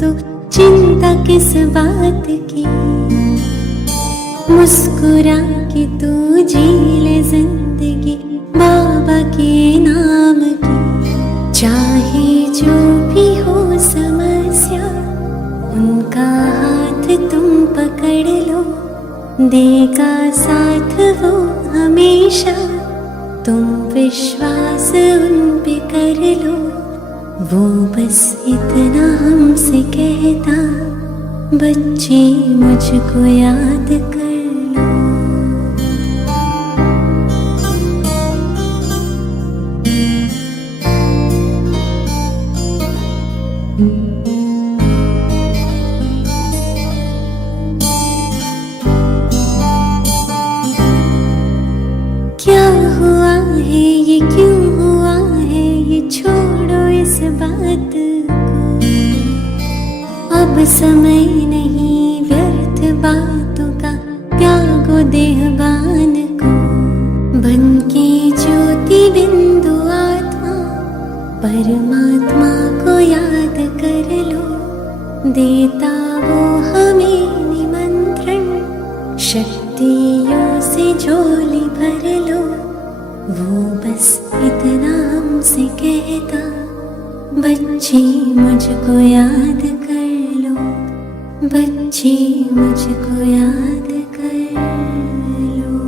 तो चिंता किस बात की। मुस्कुरा के तू जी ले जिंदगी बाबा के नाम की। चाहे जो भी हो समस्या उनका हाथ तुम पकड़ लो, देगा साथ वो हमेशा। तुम विश्वास उन पे कर लो, वो बस इतना हमसे कहता, बच्चे मुझको याद कर लो। क्या हुआ है ये, क्यों हुआ है ये, छोड़ो इस बात को। अब समय नहीं व्यर्थ बातों का, त्यागो देहबान को। बन के ज्योति बिंदु आत्मा, परमात्मा को याद कर लो, देता वो हमें निमंत्रण। शक्तियों से झोली भर लो, वो बस इतना हमसे कहता, बच्चे मुझको याद कर लो, बच्चे मुझको याद कर लो।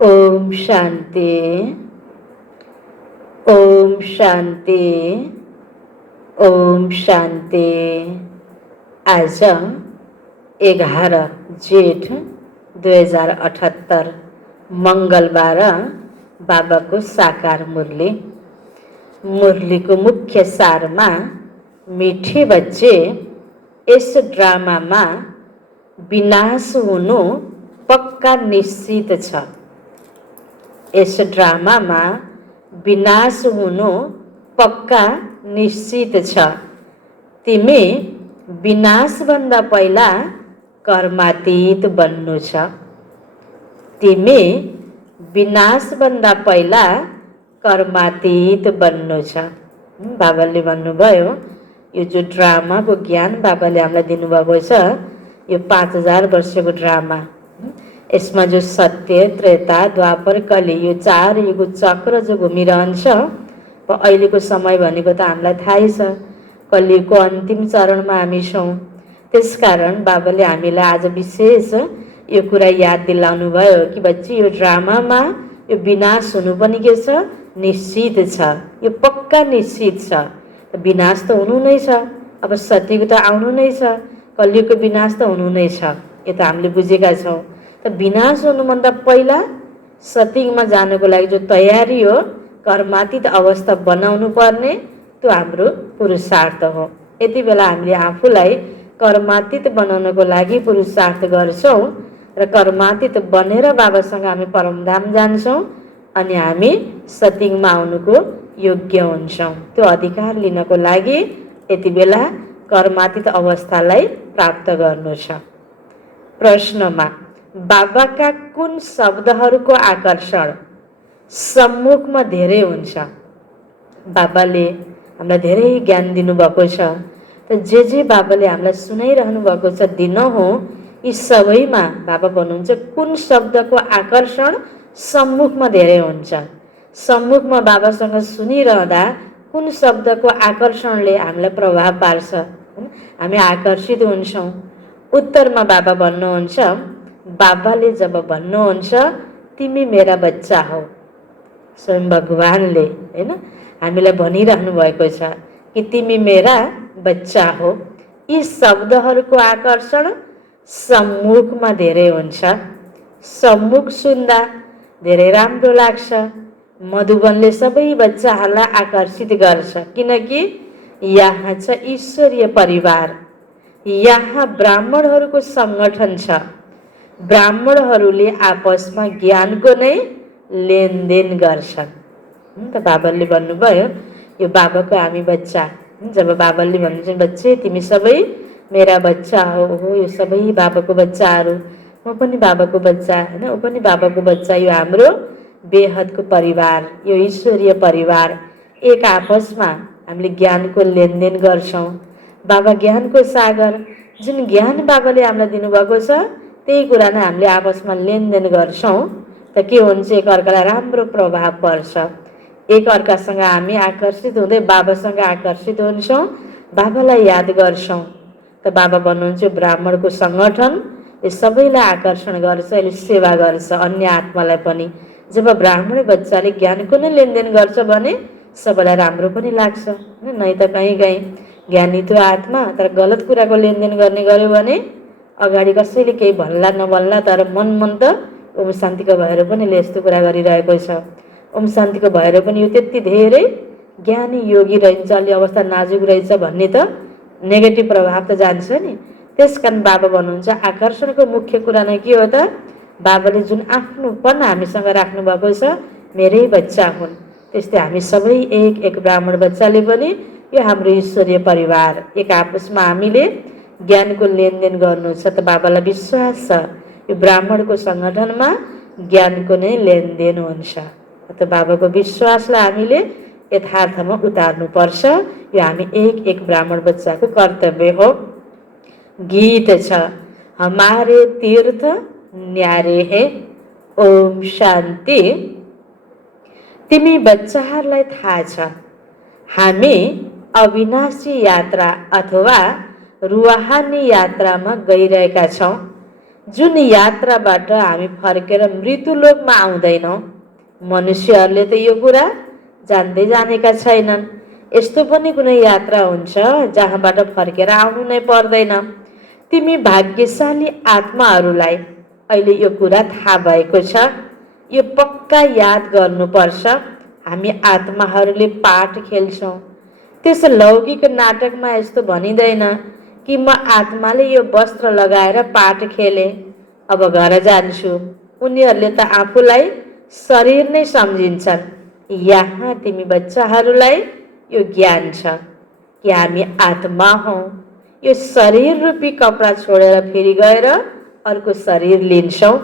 ओम शांति, ओम शांति, ओम शांति। आज 11 जेठ 2078 मंगलबार बाबा को साकार मुरली। मुरली को मुख्य सार में मीठे बच्चे इस ड्रामा में विनाश हुनु पक्का निश्चित छ। इस ड्रामा में विनाश हुनु पक्का निश्चित छ। तिमी विनाश भन्दा पहिला कर्मातीत बन्नु छ। तिमी विनाश भन्दा पहिला कर्मातीत बन्नु छ। बाबाले भन्नुभयो यो जो ड्रामाको ज्ञान बाबाले हामीलाई दिनुभएको छ, यो 5000 वर्षको ड्रामा। यसमा जो सत्य, त्रेता, द्वापर, कली यो 4 युगको चक्र जो घुमिरहन्छ, अहिलेको समय भनेको त हामीलाई थाहै छ, कलियुगको अन्तिम चरणमा हामी छौँ। त्यसकारण बाबाले हामीलाई आज विशेष यो कुरा याद दिलाउनु भयो कि बच्ची यो ड्रामामा यो विनाश हुनु पनि के छ, निश्चित छ। यो पक्का निश्चित छ। विनाश त हुनु नै छ। अब सत्यको त आउनु नै छ, कलियुगको विनाश त हुनु नै छ। यो त हामीले बुझेका छौँ। त विनाश हुनुभन्दा पहिला सत्यमा जानको लागि जो तयारी हो, कर्मातीत अवस्था बनाउनु पर्ने, त्यो हाम्रो पुरुषार्थ हो। यति बेला हामीले आफूलाई कर्मातीत बनाउनको लागि पुरुषार्थ गर्छौँ र कर्मातीत बनेर बाबासँग हामी परमधाम जान्छौँ अनि हामी सत्सङ्गमा आउनुको योग्य हुन्छौँ। त्यो अधिकार लिनको लागि यति बेला कर्मातीत अवस्थालाई प्राप्त गर्नु छ। प्रश्नमा बाबाका कुन शब्दहरूको आकर्षण सम्मुखमा धेरै हुन्छ? बाबाले हामीलाई धेरै ज्ञान दिनुभएको छ। त जे बाबाले हामीलाई सुनाइरहनु भएको छ दिनहुँ, यी सबैमा बाबा भन्नुहुन्छ कुन शब्दको आकर्षण सम्मुखमा धेरै हुन्छ। सम्मुखमा बाबासँग सुनिरहँदा कुन शब्दको आकर्षणले हामीलाई प्रभाव पार्छ, हामी आकर्षित हुन्छौँ। उत्तरमा बाबा भन्नुहुन्छ, बाबाले जब भन्नुहुन्छ तिमी मेरा बच्चा हौ, स्वयं भगवानले हैन हामीलाई भनिरहनु भएको छ कि तिमी मेरा बच्चा हो। यी शब्दहरूको आकर्षण सम्मुखमा धेरै हुन्छ। सम्मुख सुन्दा धेरै राम्रो लाग्छ। मधुबनले सबै बच्चाहरूलाई आकर्षित गर्छ, किनकि यहाँ छ ईश्वरीय परिवार, यहाँ ब्राह्मणहरूको सङ्गठन छ। ब्राह्मणहरूले आपसमा ज्ञानको नै लेनदेन गर्छन्। त बाबाले भन्नुभयो यो बाबाको हामी बच्चा। जब बाबाले भन्नुहुन्छ बच्चे तिमी सबै मेरा बच्चा हो, यो सबै बाबाको बच्चाहरू, म पनि बाबाको बच्चा हैन, ऊ पनि बाबाको बच्चा। यो हाम्रो बेहदको परिवार, यो ईश्वरीय परिवार, एक आपसमा हामीले ज्ञानको लेनदेन गर्छौँ। बाबा ज्ञानको सागर, जुन ज्ञान बाबाले हामीलाई दिनुभएको छ त्यही कुरा नै हामीले आपसमा लेनदेन गर्छौँ त के हुन्छ, एकअर्कालाई राम्रो प्रभाव पर्छ। एकअर्कासँग हामी आकर्षित हुँदै बाबासँग आकर्षित हुन्छौँ, बाबालाई याद गर्छौँ। त बाबा भन्नुहुन्छ ब्राह्मणको सङ्गठन यो सबैलाई आकर्षण गर्छ, यसले सेवा गर्छ अन्य आत्मालाई पनि। जब ब्राह्मण बच्चाले ज्ञानको नै लेनदेन गर्छ भने सबैलाई राम्रो पनि लाग्छ। नै त कहीँ कहीँ ज्ञानी त्यो आत्मा तर गलत कुराको लेनदेन गर्ने गर्यो भने अगाडि कसैले केही भन्ला नभन्ला तर मन त ओम शान्तिको भएर पनि यसले यस्तो कुरा गरिरहेको छ, ओम शान्तिको भएर पनि यो त्यति धेरै ज्ञानी योगी रहन्छ, अलि अवस्था नाजुक रहेछ भन्ने त नेगेटिभ प्रभाव त जान्छ नि। त्यस कारण बाबा भन्नुहुन्छ आकर्षणको मुख्य कुरा नै के हो त, बाबाले जुन आफ्नोपन हामीसँग राख्नुभएको छ, मेरै बच्चा हुन्। त्यस्तै हामी सबै एक एक ब्राह्मण बच्चाले पनि यो हाम्रो ईश्वरीय परिवार, एक आपसमा हामीले ज्ञानको लेनदेन गर्नु छ। त बाबालाई विश्वास छ यो ब्राह्मणको सङ्गठनमा ज्ञानको नै लेनदेन हुन्छ। त बाबाको विश्वासलाई हामीले यथार्थमा उतार्नुपर्छ। यो हामी एक एक ब्राह्मण बच्चाको कर्तव्य हो। गीत छ हमारे तीर्थ न्यारे हे, ओम शान्ति। तिमी बच्चाहरूलाई थाहा छ हामी अविनाशी यात्रा अथवा रुहानी यात्रामा गइरहेका छौँ, जुन यात्राबाट हामी फर्केर मृत्युलोकमा आउँदैनौँ। मनुष्यहरूले त यो कुरा जान्दै जानेका छैनन्। यस्तो पनि कुनै यात्रा हुन्छ जहाँबाट फर्केर आउनु नै पर्दैन। तिमी भाग्यशाली आत्माहरूलाई अहिले यो कुरा थाहा भएको छ। यो पक्का याद गर्नुपर्छ। हामी आत्माहरूले पाठ खेल्छौँ। त्यस लौकिक नाटकमा यस्तो भनिँदैन कि म आत्माले यो वस्त्र लगाएर पाठ खेले अब घर जान्छु। उनीहरूले त आफूलाई शरीर नै सम्झिन्छन्। यहाँ तिमी बच्चाहरूलाई यो ज्ञान छ कि हामी आत्मा हौँ। यो शरीर रूपी कपडा छोडेर फेरि गएर अर्को शरीर लिन्छौँ।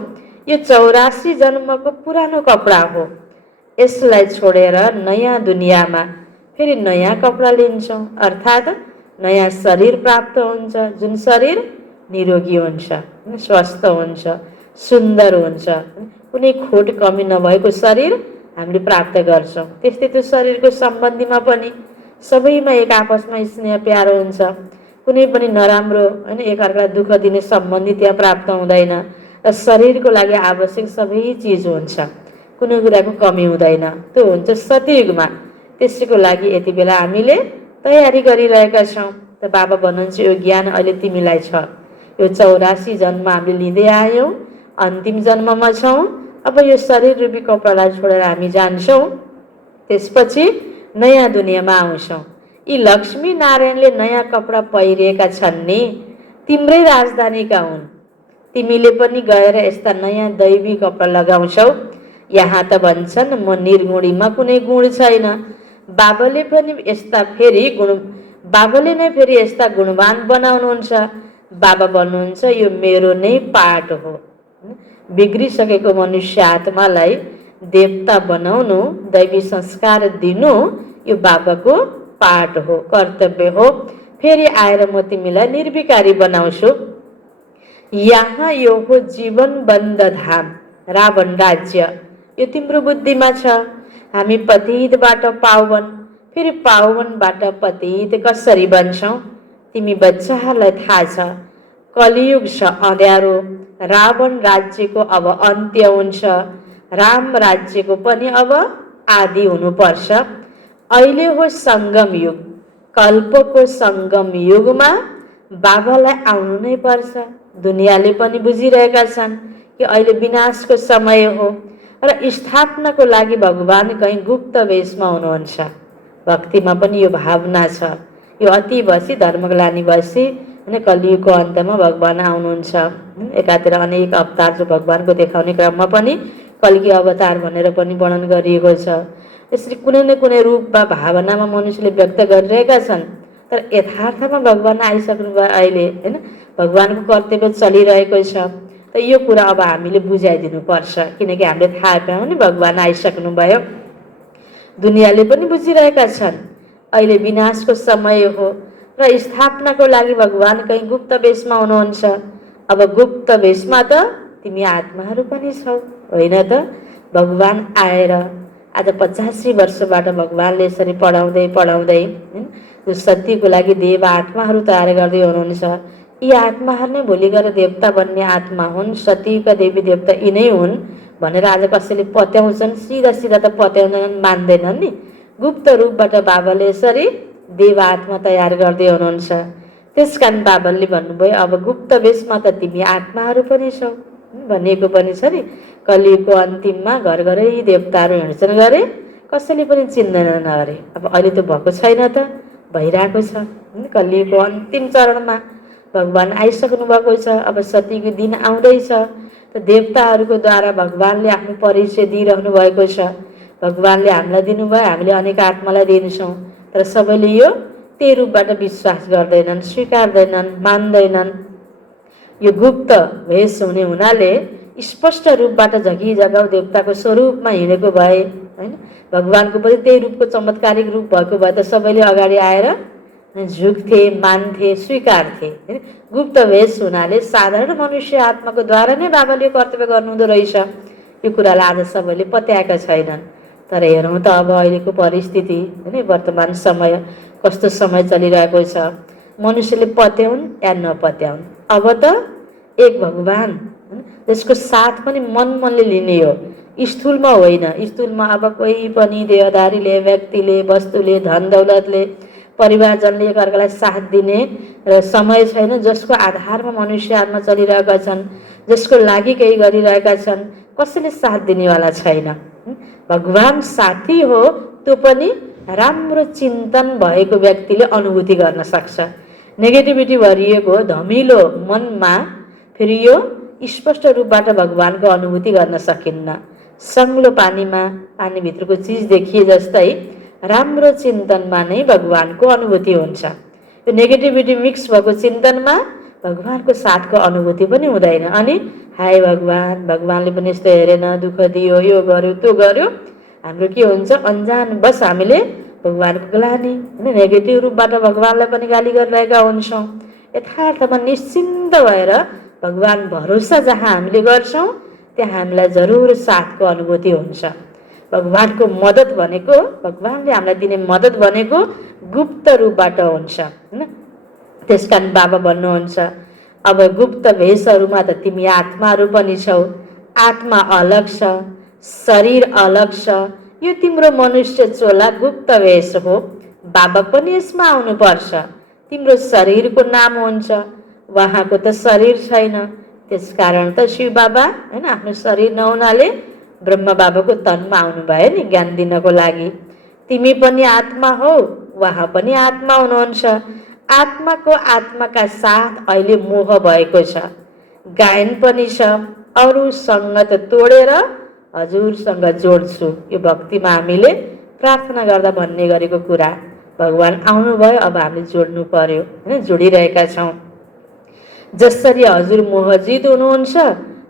यो 84 जन्मको पुरानो कपडा हो। यसलाई छोडेर नयाँ दुनियाँमा फेरि नयाँ कपडा लिन्छौँ, अर्थात् नयाँ शरीर प्राप्त हुन्छ, जुन शरीर निरोगी हुन्छ, स्वस्थ हुन्छ, सुन्दर हुन्छ, कुनै खोट कमी नभएको शरीर हामीले प्राप्त गर्छौँ। त्यस्तै त्यो शरीरको सम्बन्धीमा पनि सबैमा एक आपसमा स्नेह प्यारो हुन्छ। कुनै पनि नराम्रो होइन एकअर्कालाई दुःख दिने सम्बन्धी त्यहाँ प्राप्त हुँदैन। र शरीरको लागि आवश्यक सबै चिज हुन्छ, कुनै कुराको कमी हुँदैन। त्यो हुन्छ सतयुगमा। त्यसैको लागि यति बेला हामीले तयारी गरिरहेका छौँ। त बाबा भन्नुहुन्छ यो ज्ञान अहिले तिमीलाई छ। यो 84 जन्म हामीले लिँदै आयौँ, अन्तिम जन्ममा छौँ। अब यो शरीर रूपी कपडालाई छोडेर हामी जान्छौँ, त्यसपछि नयाँ दुनियाँमा आउँछौँ। यी लक्ष्मी नारायणले नयाँ कपडा पहिरिएका छन् नि, तिम्रै राजधानीका हुन्। तिमीले पनि गएर यस्ता नयाँ दैवी कपडा लगाउँछौ। यहाँ त भन्छन् म निर्गुणीमा कुनै गुण छैन। बाबाले नै फेरि यस्ता गुणवान बनाउनुहुन्छ। बाबा भन्नुहुन्छ यो मेरो नै पाठ हो। बिग्रिसकेको मनुष्य आत्मालाई देवता बनाउनु, दैवी संस्कार दिनु यो बाबाको पाठ हो, कर्तव्य हो। फेरि आएर म तिमीलाई निर्विकारी बनाउँछु। यहाँ यो हो जीवन बन्द धाम, रावण राज्य। यो तिम्रो बुद्धिमा छ। हामी पतितबाट पावन, फेरि पावनबाट पतित कसरी बन्छौँ? तिमी बच्चाहरूलाई थाहा छ कलियुग छ अँध्यारो। रावण राज्यको अब अन्त्य हुन्छ, राम राज्यको पनि अब आदि हुनुपर्छ। अहिले हो सङ्गम युग। कल्पको सङ्गम युगमा बाबालाई आउनु नै पर्छ। दुनियाँले पनि बुझिरहेका छन् कि अहिले विनाशको समय हो र स्थापनाको लागि भगवान कहीँ गुप्त वेशमा हुनुहुन्छ। भक्तिमा पनि यो भावना छ। यो अति भएपछि धर्मग्लानी भएपछि होइन कलियुगको अन्तमा भगवान आउनुहुन्छ। एकातिर अनेक अवतार जो भगवानको देखाउने क्रममा पनि कल्की अवतार भनेर पनि वर्णन गरिएको छ। यसरी कुनै न कुनै रूप वा भावनामा मनुष्यले व्यक्त गरिरहेका छन्, तर यथार्थमा भगवान आइसक्नुभयो अहिले होइन। भगवानको कर्तव्य चलिरहेको छ। त यो कुरा अब हामीले बुझाइदिनुपर्छ, किनकि हामीले थाहा पायौँ नि भगवान आइसक्नुभयो। दुनियाँले पनि बुझिरहेका छन् अहिले विनाशको समय हो र स्थापनाको लागि भगवान कहीँ गुप्त वेशमा हुनुहुन्छ। अब गुप्त वेशमा त तिमी आत्माहरू पनि छौ, होइन त? भगवान आएर आज 85 वर्षबाट भगवानले यसरी पढाउँदै पढाउँदै यो सत्यको लागि देव आत्माहरू तयार गर्दै हुनुहुन्छ। यी आत्माहरू नै भोलि गएर देवता बन्ने आत्मा हुन्, सतीका देवी देवता यिनै हुन् भनेर आज कसैले पत्याउँछन्। सिधा सिधा त पत्याउँदैनन्, मान्दैनन् नि। गुप्त रूपबाट बाबाले यसरी देव आत्मा तयार गर्दै हुनुहुन्छ। त्यस कारण बाबाले भन्नुभयो अब गुप्त वेशमा त तिमी आत्माहरू पनि छौ भनिएको पनि छ नि। कलियुगको अन्तिममा घर घरै देवताहरू हिँड्छन् गरे, कसैले पनि चिन्दैनन् अरे। अब अहिले त भएको छैन त, भइरहेको छ। कलियुगको अन्तिम चरणमा भगवान आइसक्नु भएको छ। अब सतीको दिन आउँदैछ। त देवताहरूको द्वारा भगवानले आफ्नो परिचय दिइरहनु भएको छ। भगवानले हामीलाई दिनुभयो, हामीले अनेक आत्मालाई दिन्छौँ। तर सबैले यो त्यही रूपबाट विश्वास गर्दैनन्, स्वीकार्दैनन्, मान्दैनन्। यो गुप्त भेष हुने हुनाले स्पष्ट रूपबाट झगिझगाउ देवताको स्वरूपमा हिँडेको भए, होइन, भगवानको पनि त्यही रूपको चमत्कारिक रूप भएको भए त सबैले अगाडि आएर झुक्थे, मान्थे, स्वीकार्थे। गुप्त भेष हुनाले साधारण मनुष्य आत्माको द्वारा नै बाबाले यो कर्तव्य गर्नुहुँदो रहेछ। यो कुरालाई आज सबैले पत्याएका छैनन्। तर हेरौँ त अब अहिलेको परिस्थिति, होइन, वर्तमान समय कस्तो समय चलिरहेको छ। मनुष्यले पत्याउन् या नपत्याउन्, अब त एक भगवान जसको साथ पनि मनले लिने हो, स्थूलमा होइन। स्थूलमा अब कोही पनि देहधारीले, व्यक्तिले, वस्तुले, धन दौलतले, परिवारजनले एकअर्कालाई साथ दिने र समय छैन। जसको आधारमा मनुष्य आत्मा चलिरहेका छन्, जसको लागि केही गरिरहेका छन्, कसैले साथ दिनेवाला छैन। भगवान साथी हो, त्यो पनि राम्रो चिन्तन भएको व्यक्तिले अनुभूति गर्न सक्छ। नेगेटिभिटी भरिएको धमिलो मनमा फेरि यो स्पष्ट रूपबाट भगवानको अनुभूति गर्न सकिन्न। सङ्लो पानीमा पानीभित्रको चिज देखिए जस्तै राम्रो चिन्तनमा नै भगवानको अनुभूति हुन्छ। यो नेगेटिभिटी मिक्स भएको चिन्तनमा भगवानको साथको अनुभूति पनि हुँदैन। अनि हाय भगवान, भगवानले पनि यस्तो हेरेन, दुःख दियो, यो गर्यो, त्यो गर्यो। हाम्रो के हुन्छ, अन्जान बस हामीले भगवानको ग्लानी, होइन, नेगेटिभ रूपबाट भगवानलाई पनि गाली गरिरहेका हुन्छौँ। यथार्थमा निश्चिन्त भएर भगवान भरोसा जहाँ हामीले गर्छौँ त्यहाँ हामीलाई जरुर साथको अनुभूति हुन्छ। भगवानको मद्दत भनेको, भगवानले हामीलाई दिने मद्दत भनेको गुप्त रूपबाट हुन्छ, होइन। त्यस कारण बाबा भन्नुहुन्छ अब गुप्त भेषहरूमा त तिमी आत्माहरू पनि छौ। आत्मा अलग छ, शरीर अलग छ। यो तिम्रो मनुष्य चोला गुप्त वेश हो। बाबा पनि यसमा आउनुपर्छ। तिम्रो शरीरको नाम हुन्छ, उहाँको त शरीर छैन। त्यसकारण त शिव बाबा, होइन, आफ्नो शरीर नहुनाले ब्रह्म बाबाको तनमा आउनुभयो नि ज्ञान दिनको लागि। तिमी पनि आत्मा हौ, उहाँ पनि आत्मा हुनुहुन्छ। आत्माको आत्माका साथ अहिले मोह भएको छ, गायन पनि छ। अरू सङ्गत तोडेर हजुरसँग जोड्छु। यो भक्तिमा हामीले प्रार्थना गर्दा भन्ने गरेको कुरा। भगवान आउनुभयो, अब हामीले जोड्नु पर्यो, होइन, जोडिरहेका छौँ। जसरी हजुर मोहजित हुनुहुन्छ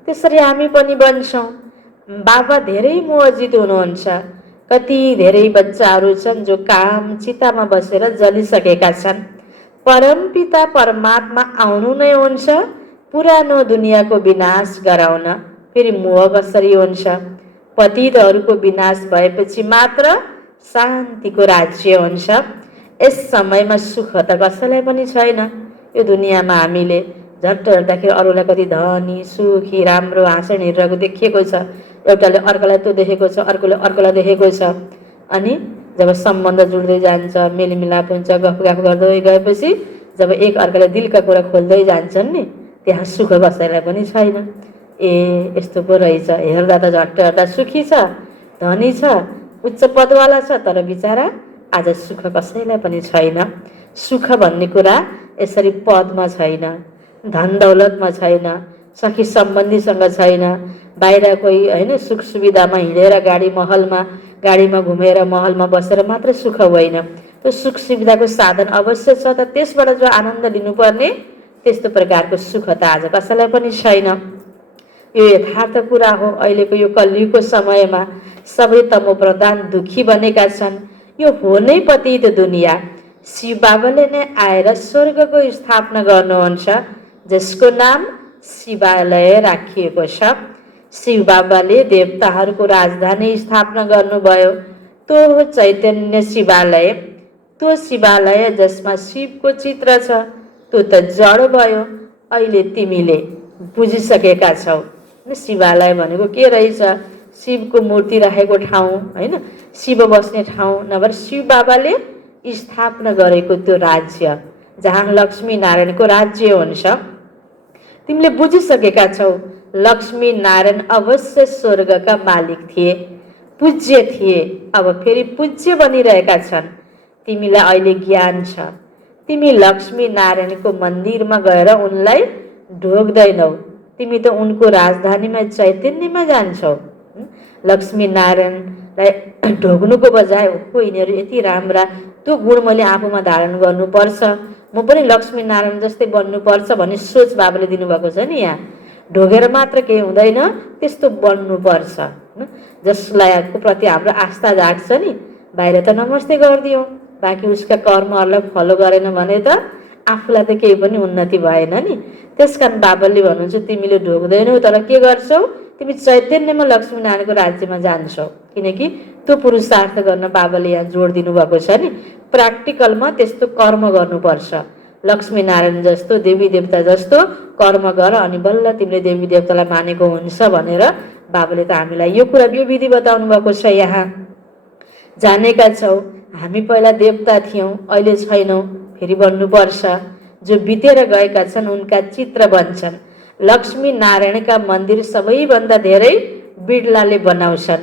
त्यसरी हामी पनि बन्छौँ। बाबा धेरै मोहजित हुनुहुन्छ। कति धेरै बच्चाहरू छन् जो काम चितामा बसेर जलिसकेका छन्। परमपिता परमात्मा आउनु नै हुन्छ पुरानो दुनियाँको विनाश गराउन। फेरि मोह कसरी हुन्छ? पतितहरूको विनाश भएपछि मात्र शान्तिको राज्य हुन्छ। यस समयमा सुख त कसैलाई पनि छैन। यो दुनियाँमा हामीले झट्ट हेर्दाखेरि अरूलाई कति धनी, सुखी, राम्रो हाँसेर हिँडिरहेको देखिएको छ। एउटाले अर्कोलाई त्यो देखेको छ, अर्कोले अर्कोलाई देखेको छ। अनि जब सम्बन्ध जुड्दै जान्छ, मेलमिलाप हुन्छ, गफगाफ गर्दै गएपछि जब एक अर्काले दिलका कुरा खोल्दै जान्छन् नि, त्यहाँ सुख कसैलाई पनि छैन। ए यस्तो पो रहेछ, हेर्दा त झट्ट हेर्दा सुखी छ, धनी छ, उच्च पदवाला छ, तर बिचारा आज सुख कसैलाई पनि छैन। सुख भन्ने कुरा यसरी पदमा छैन, धन दौलतमा छैन, सखी सम्बन्धीसँग छैन, बाहिर कोही, होइन, सुख सुविधामा हिँडेर गाडीमा घुमेर महलमा बसेर मात्र सुख होइन। त्यो सुख सुविधाको साधन अवश्य छ, तर त्यसबाट जो आनन्द लिनुपर्ने त्यस्तो प्रकारको सुख त आज कसैलाई पनि छैन। यो यथार्थ कुरा हो। अहिलेको यो कलियुगको समयमा सबै तमोप्रधान दुखी बनेका छन्। यो हो नै पतित दुनिया। शिव बाबाले नै आएर स्वर्गको स्थापना गर्नुहुन्छ, जसको नाम शिवालय राखिएको छ। शिव बाबाले देवताहरूको राजधानी स्थापना गर्नुभयो। त्यो हो चैतन्य शिवालय। त्यो शिवालय जसमा शिवको चित्र छ, त्यो त जड भयो। अहिले तिमीले बुझिसकेका छौ शिवालय भनेको के रहेछ। शिवको मूर्ति राखेको ठाउँ होइन, शिव बस्ने ठाउँ, नभए शिव बाबाले स्थापना गरेको त्यो राज्य जहाँ लक्ष्मी नारायणको राज्य हुन्छ। तिमीले बुझिसकेका छौ लक्ष्मी नारायण अवश्य स्वर्गका मालिक थिए, पूज्य थिए, अब फेरि पूज्य बनिरहेका छन्। तिमीलाई अहिले ज्ञान छ। तिमी लक्ष्मी नारायणको मन्दिरमा गएर उनलाई ढोग्दैनौ, तिमी त उनको राजधानीमा चैतन्यमा जान्छौ। लक्ष्मी नारायणलाई ढोग्नुको बजाय हो यिनीहरू यति राम्रा, त्यो गुण मैले आफूमा धारण गर्नुपर्छ, म पनि लक्ष्मी नारायण जस्तै बन्नुपर्छ भन्ने सोच बाबाले दिनुभएको छ नि। यहाँ ढोगेर मात्र केही हुँदैन, त्यस्तो बन्नुपर्छ। जसलाई को प्रति हाम्रो आस्था जाग्छ नि, बाहिर त नमस्ते गरिदियौँ, बाँकी उसका कर्महरूलाई फलो गरेन भने त आफूलाई त केही पनि उन्नति भएन नि। त्यसकारण बाबाले भन्नुहुन्छ तिमीले ढोग्दैनौ, तर के गर्छौ, तिमी चैतन्यमा लक्ष्मीनारायणको राज्यमा जान्छौ। किनकि त्यो पुरुषार्थ गर्न बाबाले यहाँ जोड दिनुभएको छ नि। प्र्याक्टिकलमा त्यस्तो कर्म गर्नुपर्छ। लक्ष्मीनारायण जस्तो, देवी देवता जस्तो कर्म गर अनि बल्ल तिमीले देवी देवतालाई मानेको हुन्छ भनेर बाबाले त हामीलाई यो कुरा, यो विधि बताउनु भएको छ। यहाँ जानेका छौ हामी पहिला देवता थियौँ, अहिले छैनौँ, फेरि बन्नुपर्छ। जो बितेर गएका छन् उनका चित्र बन्छन्। लक्ष्मी नारायणका मन्दिर सबैभन्दा धेरै बिडलाले बनाउँछन्,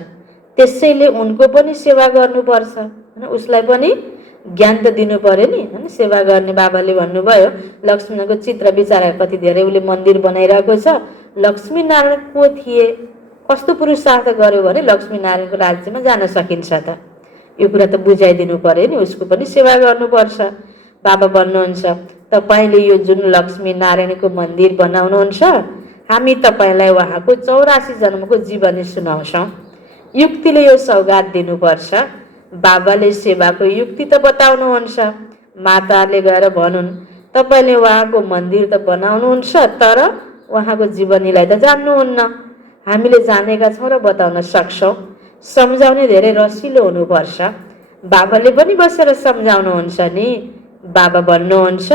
त्यसैले उनको पनि सेवा गर्नुपर्छ। उसलाई पनि ज्ञान त दिनु पर्यो नि, होइन, सेवा गर्ने। बाबाले भन्नुभयो लक्ष्मीनारायणको चित्र विचार कति धेरै उसले मन्दिर बनाइरहेको छ। लक्ष्मीनारायण को थिए, कस्तो पुरुषार्थ गर्यो भने लक्ष्मीनारायणको राज्यमा जान सकिन्छ त, यो कुरा त बुझाइदिनु पर्यो नि। उसको पनि सेवा गर्नुपर्छ। बाबा भन्नुहुन्छ तपाईँले यो जुन लक्ष्मीनारायणको मन्दिर बनाउनुहुन्छ, हामी तपाईँलाई उहाँको 84 जन्मको जीवनी सुनाउँछौँ। युक्तिले यो सौगात दिनुपर्छ। बाबाले सेवाको युक्ति त बताउनुहुन्छ। माताले गएर भनुन् तपाईँले उहाँको मन्दिर त बनाउनुहुन्छ, तर उहाँको जीवनीलाई त जान्नुहुन्न। हामीले जानेका छौँ र बताउन सक्छौँ। सम्झाउने धेरै रसिलो हुनुपर्छ। बाबाले पनि बसेर सम्झाउनुहुन्छ नि। बाबा भन्नुहुन्छ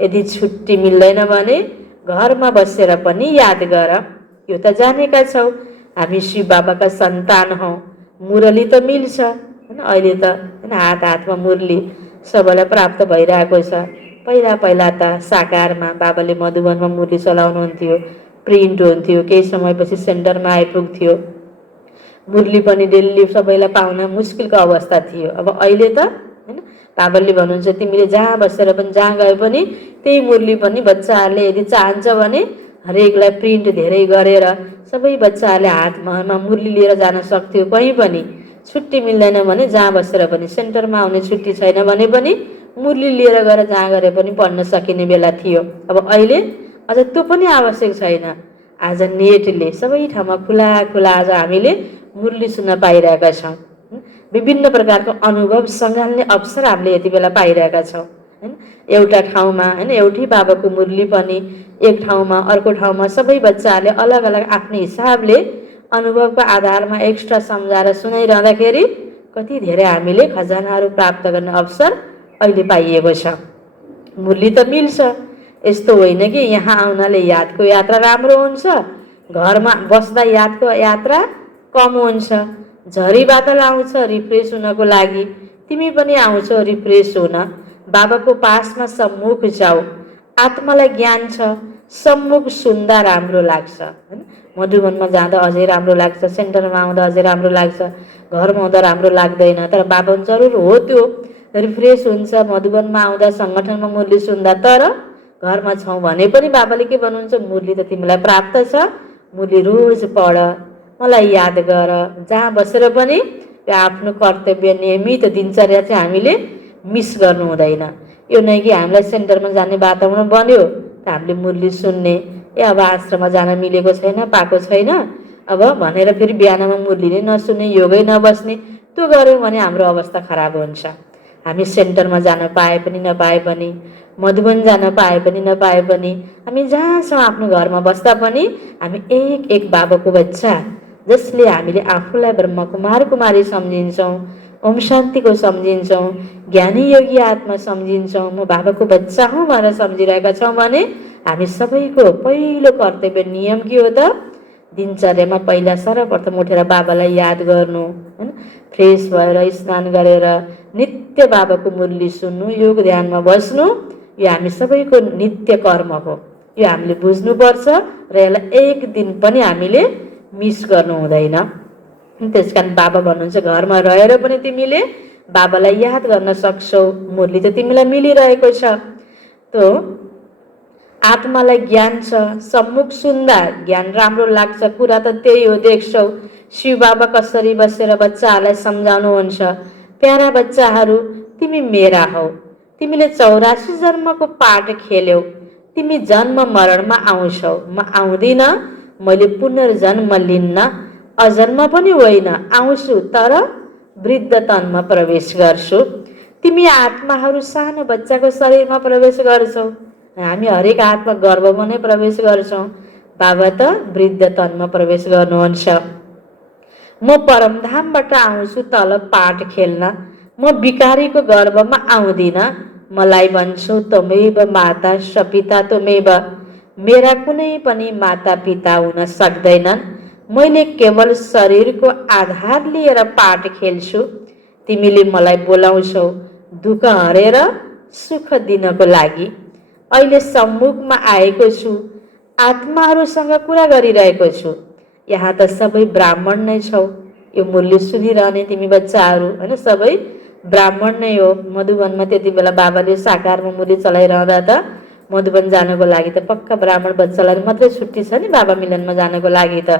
यदि छुट्टी मिल्दैन भने घरमा बसेर पनि याद गर। यो त जानेका छौ हामी शिव बाबाका सन्तान हौँ। मुरली त मिल्छ होइन, अहिले त होइन हात हातमा मुरली सबैलाई प्राप्त भइरहेको छ। पहिला पहिला त साकारमा बाबाले मधुवनमा मुरली चलाउनुहुन्थ्यो, प्रिन्ट हुन्थ्यो, केही समयपछि सेन्टरमा आइपुग्थ्यो। मुरली पनि डेली सबैलाई पाउन मुस्किलको अवस्था थियो। अब अहिले त होइन बाबाले भन्नुहुन्छ तिमीले जहाँ बसेर पनि जहाँ गए पनि त्यही मुरली पनि बच्चाहरूले यदि चाहन्छ भने हरेकलाई प्रिन्ट धेरै गरेर सबै बच्चाहरूले हातमा मुरली लिएर जान सक्थ्यो। कहीँ पनि छुट्टी मिल्दैन भने जहाँ बसेर पनि, सेन्टरमा आउने छुट्टी छैन भने पनि मुरली लिएर गएर जहाँ गरे पनि पढ्न सकिने बेला थियो। अब अहिले अझ त्यो पनि आवश्यक छैन। आज नेटले सबै ठाउँमा खुला खुला आज हामीले मुरली सुन्न पाइरहेका छौँ। विभिन्न प्रकारको अनुभव सँगाल्ने अवसर हामीले यति बेला पाइरहेका छौँ होइन। एउटा ठाउँमा होइन एउटै बाबाको मुरली पनि एक ठाउँमा, अर्को ठाउँमा सबै बच्चाहरूले अलग अलग आफ्नो हिसाबले अनुभवको आधारमा एक्स्ट्रा सम्झाएर सुनाइरहँदाखेरि कति धेरै हामीले खजानाहरू प्राप्त गर्ने अवसर अहिले पाइएको छ। मुरली त मिल्छ, यस्तो होइन कि यहाँ आउनाले यादको यात्रा राम्रो हुन्छ, घरमा बस्दा यादको यात्रा कम हुन्छ। झरी बादल आउँछ रिफ्रेस हुनको लागि, तिमी पनि आउँछौ रिफ्रेस हुन। बाबाको पासमा सम्मुख जाऊ। आत्मालाई ज्ञान छ, सम्मुख सुन्दा राम्रो लाग्छ होइन। मधुवनमा जाँदा अझै राम्रो लाग्छ, सेन्टरमा आउँदा अझै राम्रो लाग्छ, घरमा आउँदा राम्रो लाग्दैन। तर बाबा जरुर हो त्यो रिफ्रेस हुन्छ मधुवनमा आउँदा, सङ्गठनमा मुरली सुन्दा। तर घरमा छौँ भने पनि बाबाले के भन्नुहुन्छ, मुरली त तिमीलाई प्राप्त छ, मुरली रोज पढ, मलाई याद गर। जहाँ बसेर पनि त्यो आफ्नो कर्तव्य नियमित दिनचर्या चाहिँ हामीले मिस गर्नु हुँदैन। यो नै कि हामीलाई सेन्टरमा जाने वातावरण बन्यो त हामीले मुरली सुन्ने, अब आश्रममा जान मिलेको छैन, पाएको छैन अब भनेर फेरि बिहानमा मुरली नै नसुन्ने, योगै नबस्ने, त्यो गऱ्यौँ भने हाम्रो अवस्था खराब हुन्छ। हामी सेन्टरमा जान पाए पनि नपाए पनि, मधुबन जान पाए पनि नपाए पनि, हामी जहाँ छौँ आफ्नो घरमा बस्दा पनि हामी एक एक बाबाको बच्चा, जसले हामीले आफूलाई ब्रह्मकुमार कुमारी सम्झिन्छौँ, ओम शान्तिको सम्झिन्छौँ, ज्ञानी योगी आत्मा सम्झिन्छौँ, म बाबाको बच्चा हुँ भनेर सम्झिरहेका छौँ भने हामी सबैको पहिलो कर्तव्य नियम के हो त? दिनचर्यामा पहिला सर्वप्रथम उठेर बाबालाई याद गर्नु, होइन, फ्रेस भएर स्नान गरेर नित्य बाबाको मुरली सुन्नु, योग ध्यानमा बस्नु, यो हामी सबैको नित्य कर्म हो। यो हामीले बुझ्नुपर्छ र यसलाई एक दिन पनि हामीले मिस गर्नु हुँदैन। त्यस कारण बाबा भन्नुहुन्छ घरमा रहेर पनि तिमीले बाबालाई याद गर्न सक्छौ, मुरली त तिमीलाई मिलिरहेको छ। त्यो आत्मालाई ज्ञान छ, सम्मुख सुन्दा ज्ञान राम्रो लाग्छ, कुरा त त्यही हो, देख्छौ शिव बाबा कसरी बसेर बच्चाहरूलाई सम्झाउनुहुन्छ, प्यारा बच्चाहरू तिमी मेरा हौ, तिमीले 84 जन्मको पाठ खेल्यौ, तिमी जन्म मरणमा आउँछौ, म आउँदिन, मैले पुनर्जन्म लिन्न, अजन्म पनि होइन, आउँछु तर वृद्ध तनमा प्रवेश गर्छु। तिमी आत्माहरू सानो बच्चाको शरीरमा प्रवेश गर्छौ, हामी हरेक आत्मा गर्भमा नै प्रवेश गर्छौँ, बाबा त वृद्ध तनमा प्रवेश गर्नुहुन्छ। म परमधामबाट आउँछु तल पाठ खेल्न, म बिकारीको गर्भमा आउँदिन, मलाई भन्छौ त्वमेव माता सपिता त्वमेव, मेरा कुनै पनि माता पिता हुन सक्दैनन्, मैले केवल शरीरको आधार लिएर पाठ खेल्छु, तिमीले मलाई बोलाउँछौ दुःख हरेर सुख दिनको लागि। अहिले सम्मुखमा आएको छु, आत्माहरूसँग कुरा गरिरहेको छु, यहाँ त सबै ब्राह्मण नै छौ, यो मुरली सुनिरहने तिमी बच्चाहरू होइन सबै ब्राह्मण नै हो। मधुबनमा त्यति बेला बाबाले साकारमा मुरली चलाइरहँदा त मधुबन जानको लागि त पक्का ब्राह्मण बच्चालाई मात्रै छुट्टी छ नि बाबा मिलनमा जानको लागि त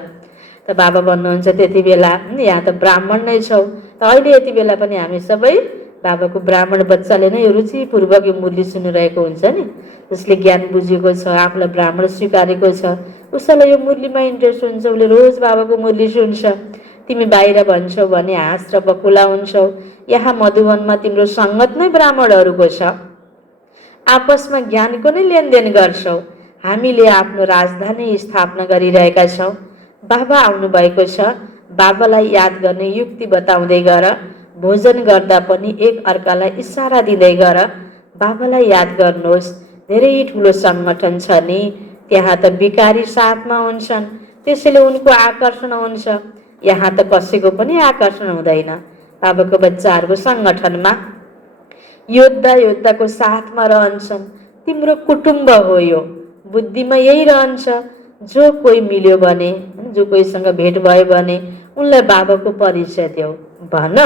बाबा भन्नुहुन्छ त्यति बेला यहाँ त ब्राह्मण नै छौ, त अहिले यति बेला पनि हामी सबै बाबाको ब्राह्मण बच्चाले नै यो रुचिपूर्वक यो मुरली सुनिरहेको हुन्छ नि, जसले ज्ञान बुझेको छ, आफूलाई ब्राह्मण स्वीकारेको छ, उसैलाई यो मुरलीमा इन्ट्रेस्ट हुन्छ, उसले रोज बाबाको मुरली सुन्छ। तिमी बाहिर भन्छौ भने हाँस र बकुला हुन्छौ, यहाँ मधुबनमा तिम्रो सङ्गत नै ब्राह्मणहरूको छ, आपसमा ज्ञानको नै लेनदेन गर्छौ, हामीले आफ्नो राजधानी स्थापना गरिरहेका छौँ, बाबा आउनुभएको छ, बाबालाई याद गर्ने युक्ति बताउँदै गर, भोजन गर्दा पनि एक अर्कालाई इसारा दिँदै गर, बाबालाई याद गर्नुहोस्, धेरै ठुलो सङ्गठन छ नि, त्यहाँ त बिकारी साथमा हुन्छन्, त्यसैले उनको आकर्षण हुन्छ, यहाँ त कसैको पनि आकर्षण हुँदैन। बाबाको बच्चाहरूको सङ्गठनमा योद्धा योद्धाको साथमा रहन्छन्, तिम्रो कुटुम्ब हो यो, बुद्धिमा यही रहन्छ, जो कोही मिल्यो भने, जो कोहीसँग भेट भयो भने उनलाई बाबाको परिचय देऊ, भन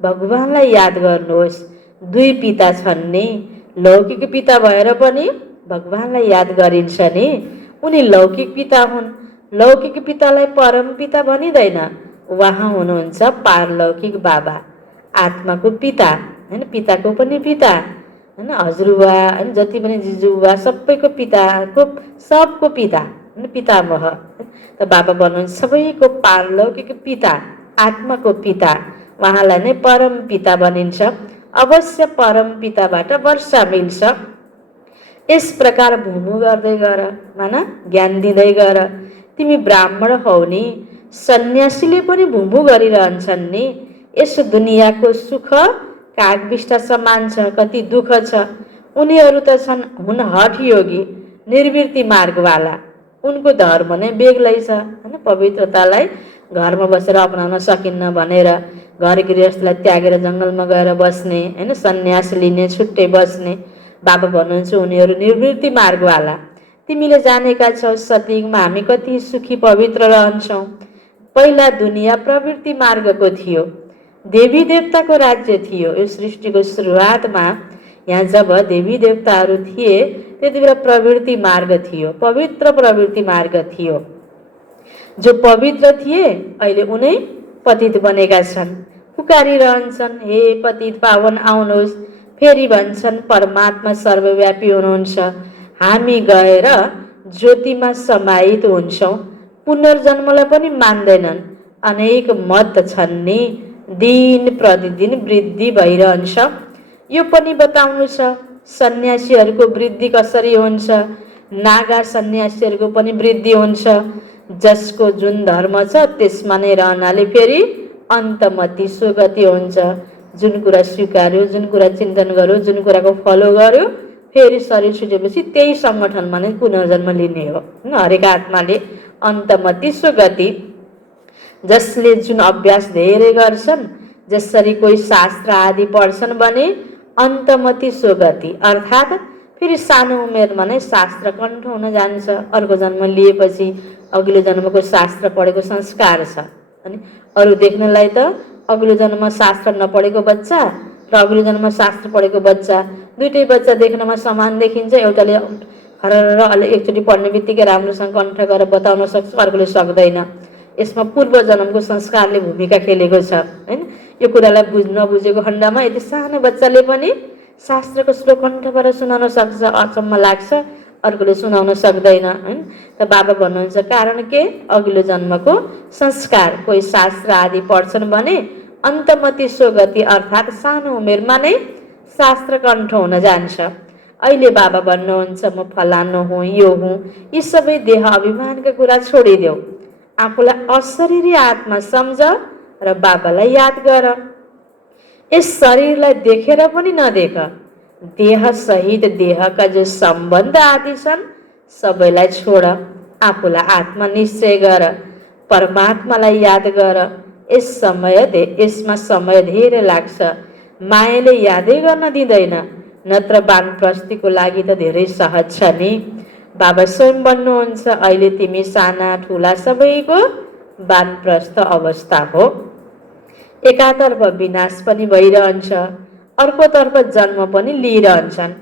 भगवानलाई याद गर्नुहोस्, दुई पिता छन् नि, लौकिक पिता भएर पनि भगवानलाई याद गरिन्छ नि, उनी लौकिक पिता हुन्, लौकिक पितालाई परम पिता भनिँदैन, उहाँ हुनुहुन्छ पारलौकिक बाबा, आत्माको पिता होइन, पिताको पनि पिता होइन, हजुरबा होइन, जति पनि जिजुबा सबैको पिताको सबको पिता होइन, पितामह त बाबा भन्नुहुन्छ सबैको पारलौकिक पिता, आत्माको पिता, उहाँलाई नै परम पिता भनिन्छ। अवश्य परम पिताबाट वर्षा मिल्छ। यस प्रकार भुमु गर्दै गर, मान ज्ञान दिँदै गर, तिमी ब्राह्मण हौ नि, सन्यासीले पनि भुमु गरिरहन्छन् नि, यस दुनियाँको सुख कागबिष्टा समान छ, कति दुःख छ, उनीहरू त हुन् हठ योगी, निर्वृत्ति मार्गवाला, उनको धर्म नै बेग्लै छ होइन, पवित्रतालाई घरमा बसेर अपनाउन सकिन्न भनेर घर गृहस्थलाई त्यागेर जङ्गलमा गएर बस्ने होइन, सन्यास लिने, छुट्टै बस्ने, बाबा भन्नुहुन्छ उनीहरू निर्वृत्ति मार्गवाला। तिमीले जानेका छौ सतयुगमा हामी कति सुखी पवित्र रहन्छौँ, पहिला दुनियाँ प्रवृत्ति मार्गको थियो, देवी देवताको राज्य थियो, यो सृष्टिको सुरुवातमा यहाँ जब देवी देवताहरू थिए त्यति बेला प्रवृत्ति मार्ग थियो, पवित्र प्रवृत्ति मार्ग थियो, जो पवित्र थिए अहिले उनै पतित बनेका छन्, पुकारिरहन्छन् हे पतित पावन आउनुहोस्, फेरि भन्छन् परमात्मा सर्वव्यापी हुनुहुन्छ, हामी गएर ज्योतिमा समाहित हुन्छौँ। पुनर्जन्मलाई पनि मान्दैनन्। अनेक मत छन् नि, दिन प्रतिदिन वृद्धि भइरहन्छ। यो पनि बताउनु छ सन्यासीहरूको वृद्धि कसरी हुन्छ। नागा सन्यासीहरूको पनि वृद्धि हुन्छ। जसको जुन धर्म छ त्यसमा नै रहनाले फेरि अन्तमति सुगति हुन्छ। जुन कुरा स्वीकार्यो, जुन कुरा चिन्तन गर्यो, जुन कुराको फलो गर्यो, फेरि शरीर छुटेपछि त्यही सङ्गठनमा नै पुनर्जन्म लिने हो। हरेक आत्माले अन्तमति सुगति। जसले जुन अभ्यास धेरै गर्छन्, जसरी कोही शास्त्र आदि पढ्छन् भने अन्तमति सुगति, अर्थात् फेरि सानो उमेरमा नै शास्त्र कण्ठ हुन जान्छ। अर्को जन्म लिएपछि अघिल्लो जन्मको शास्त्र पढेको संस्कार छ। अनि अरू देख्नलाई त अघिल्लो जन्ममा शास्त्र नपढेको बच्चा र अघिल्लो जन्ममा शास्त्र पढेको बच्चा दुइटै बच्चा देख्नमा समान देखिन्छ। एउटाले हर एकचोटि पढ्ने बित्तिकै राम्रोसँग कण्ठ गरेर बताउन सक्छ, अर्कोले सक्दैन। यसमा पूर्व जन्मको संस्कारले भूमिका खेलेको छ हैन। यो कुरालाई नबुझेको खण्डमा यति सानो बच्चाले पनि शास्त्रको श्लोक कण्ठबाट सुनाउन सक्छ, अचम्म लाग्छ, अर्कोले सुनाउन सक्दैन हैन। त बाबा भन्नुहुन्छ कारण के? अघिल्लो जन्मको संस्कार। कोही शास्त्र आदि पढ्छन् भने अन्तमति सुगति, अर्थात् सानो उमेरमा नै शास्त्र कण्ठ हुन जान्छ। अहिले बाबा भन्नुहुन्छ म फलानु हुँ, यो हुँ, यी सबै देह अभिमानका कुरा छोडिदेऊ। आफूलाई अशरीरी आत्मा सम्झ र बाबालाई याद गर। यस शरीरलाई देखेर पनि नदेख। देह सहित देहका जो सम्बन्ध आदि छन् सबैलाई छोड। आफूलाई आत्मा निश्चय गर। परमात्मालाई याद गर। यसमा समय धेरै लाग्छ। मायाले यादै गर्न दिँदैन, नत्र वानप्रस्थीको लागि त धेरै सहज छ नि। बाबा स्वयं भन्नुहुन्छ अहिले तिमी साना ठुला सबैको वानप्रस्थ अवस्था हो। एकातर्फ विनाश पनि भइरहन्छ, अर्कोतर्फ जन्म पनि लिइरहन्छन्।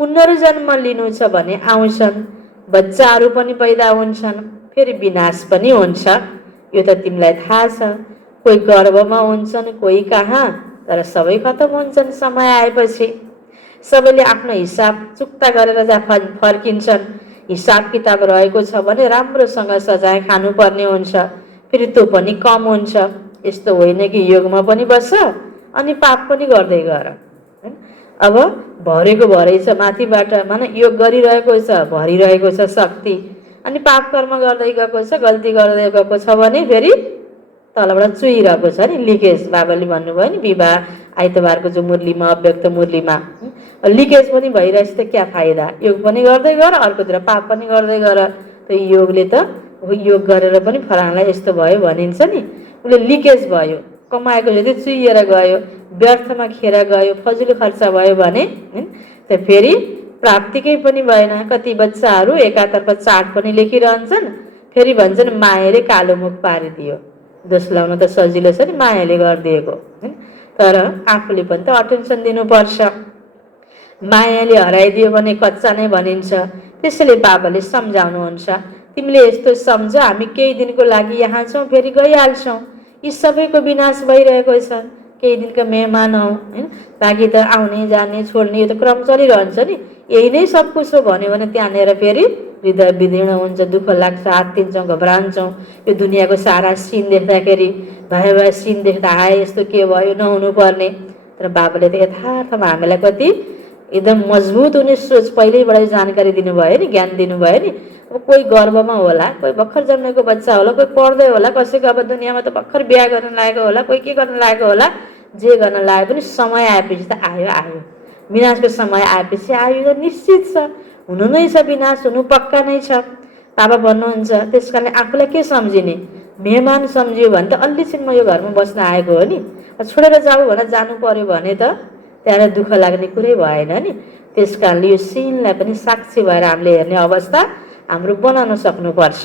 पुनर्जन्म लिनु छ भने आउँछन्, बच्चाहरू पनि पैदा हुन्छन्, फेरि विनाश पनि हुन्छ। यो त तिमीलाई थाहा छ। कोही गर्भमा हुन्छन्, कोही कहाँ, तर सबै खतम हुन्छन् समय आएपछि। सबैले आफ्नो हिसाब चुक्ता गरेर फर्किन्छन्। हिसाब किताब रहेको छ भने राम्रोसँग सजाय खानुपर्ने हुन्छ, फेरि त्यो पनि कम हुन्छ। यस्तो होइन कि योगमा पनि बस अनि पाप पनि गर्दै गर। अब भरेको भरै छ माथिबाट, माने योग गरिरहेको छ, भरिरहेको छ शक्ति, अनि पाप कर्म गर्दै गएको छ, गल्ती गर्दै गएको छ भने फेरि तलबाट चुहिरहेको छ नि, लिकेज। बाबाले भन्नुभयो नि विवाह आइतबारको जो मुरलीमा, अव्यक्त मुरलीमा लिकेज पनि भइरहेछ त क्या फाइदा? योग पनि गर्दै गर, अर्कोतिर पाप पनि गर्दै गर। त योगले त योग गरेर पनि फलानालाई यस्तो भयो भनिन्छ नि, उसले लिकेज भयो, कमाएको जति चुहिएर गयो, व्यर्थमा खेर गयो, फजुल खर्च भयो भने त फेरि प्राप्तिकै पनि भएन। कति बच्चाहरू एकातर्फ चाट पनि लेखिरहन्छन्, फेरि भन्छन् मायाले कालो मुख पारिदियो। दोष लाउन त सजिलो छ नि, मायाले गरिदिएको, तर आफूले पनि त अटेन्सन दिनुपर्छ। मायाले हराइदियो भने कच्चा नै भनिन्छ। त्यसैले बाबाले सम्झाउनुहुन्छ तिमीले यस्तो सम्झ, हामी केही दिनको लागि यहाँ छौँ, फेरि गइहाल्छौँ। यी सबैको विनाश भइरहेको छ। केही दिनको मेहमान हौ हैन, बाँकी त आउने जाने छोड्ने यो त क्रम चलिरहन्छ नि। यही नै सब कुछ हो भन्यो भने त्यहाँनिर फेरि हृदय विदीर्ण हुन्छ, दुःख लाग्छ, आत्तिन्छौँ, घबरान्छौँ। यो दुनियाँको सारा सिन देख्दाखेरि, भए सिन देख्दा आए यस्तो के भयो, नहुनु पर्ने। तर बाबाले त यथार्थमा हामीलाई कति एकदम मजबुत हुने सोच पहिल्यैबाटै जानकारी दिनुभयो नि, ज्ञान दिनुभयो नि। अब कोही गर्भमा होला, कोही भर्खर जन्मेको बच्चा होला, कोही पढ्दै होला, कसैको अब दुनियाँमा त भर्खर बिहा गर्न लागेको होला, कोही के गर्न लागेको होला। जे गर्न लागे पनि समय आएपछि त आयो। विनाशको समय आएपछि आयो त निश्चित छ, हुनु नै छ, विनाश हुनु पक्का नै छ। बाबा भन्नुहुन्छ त्यस कारणले आफूलाई के सम्झिने? मेहमान सम्झियो भने त अल्लिछिन म यो घरमा बस्न आएको हो नि, छोडेर जाऊ भनेर जानु पर्यो भने त त्यहाँ दुःख लाग्ने कुरै भएन नि। त्यस कारणले यो सिनलाई पनि साक्षी भएर हामीले हेर्ने अवस्था हाम्रो बनाउन सक्नुपर्छ।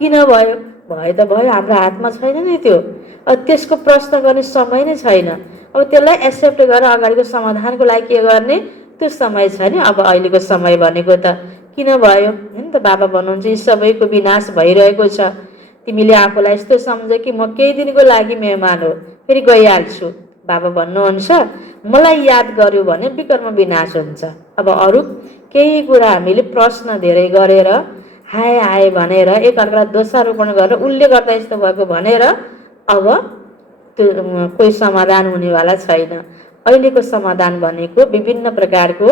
किन भयो? भयो त भयो, हाम्रो हातमा छैन नि त्यो। त्यसको प्रश्न गर्ने समय नै छैन। अब त्यसलाई एक्सेप्ट गरेर अगाडिको समाधानको लागि के गर्ने त्यो समय छ नि। अब अहिलेको समय भनेको त किन भयो हैन त? बाबा भन्नुहुन्छ यी सबैको विनाश भइरहेको छ। तिमीले आफूलाई यस्तो सम्झ कि म केही दिनको लागि मेहमान हो, फेरि गइहाल्छु। बाबा भन्नुहुन्छ मलाई याद गर्यो भने विकर्म विनाश हुन्छ। अब अरू केही कुरा हामीले प्रश्न धेरै गरेर हाय हाय भनेर एकअर्कालाई दोषारोपण गरेर उसले गर्दा यस्तो भएको भनेर अब त्यो कोही समाधान हुनेवाला छैन। अहिलेको समाधान भनेको विभिन्न प्रकारको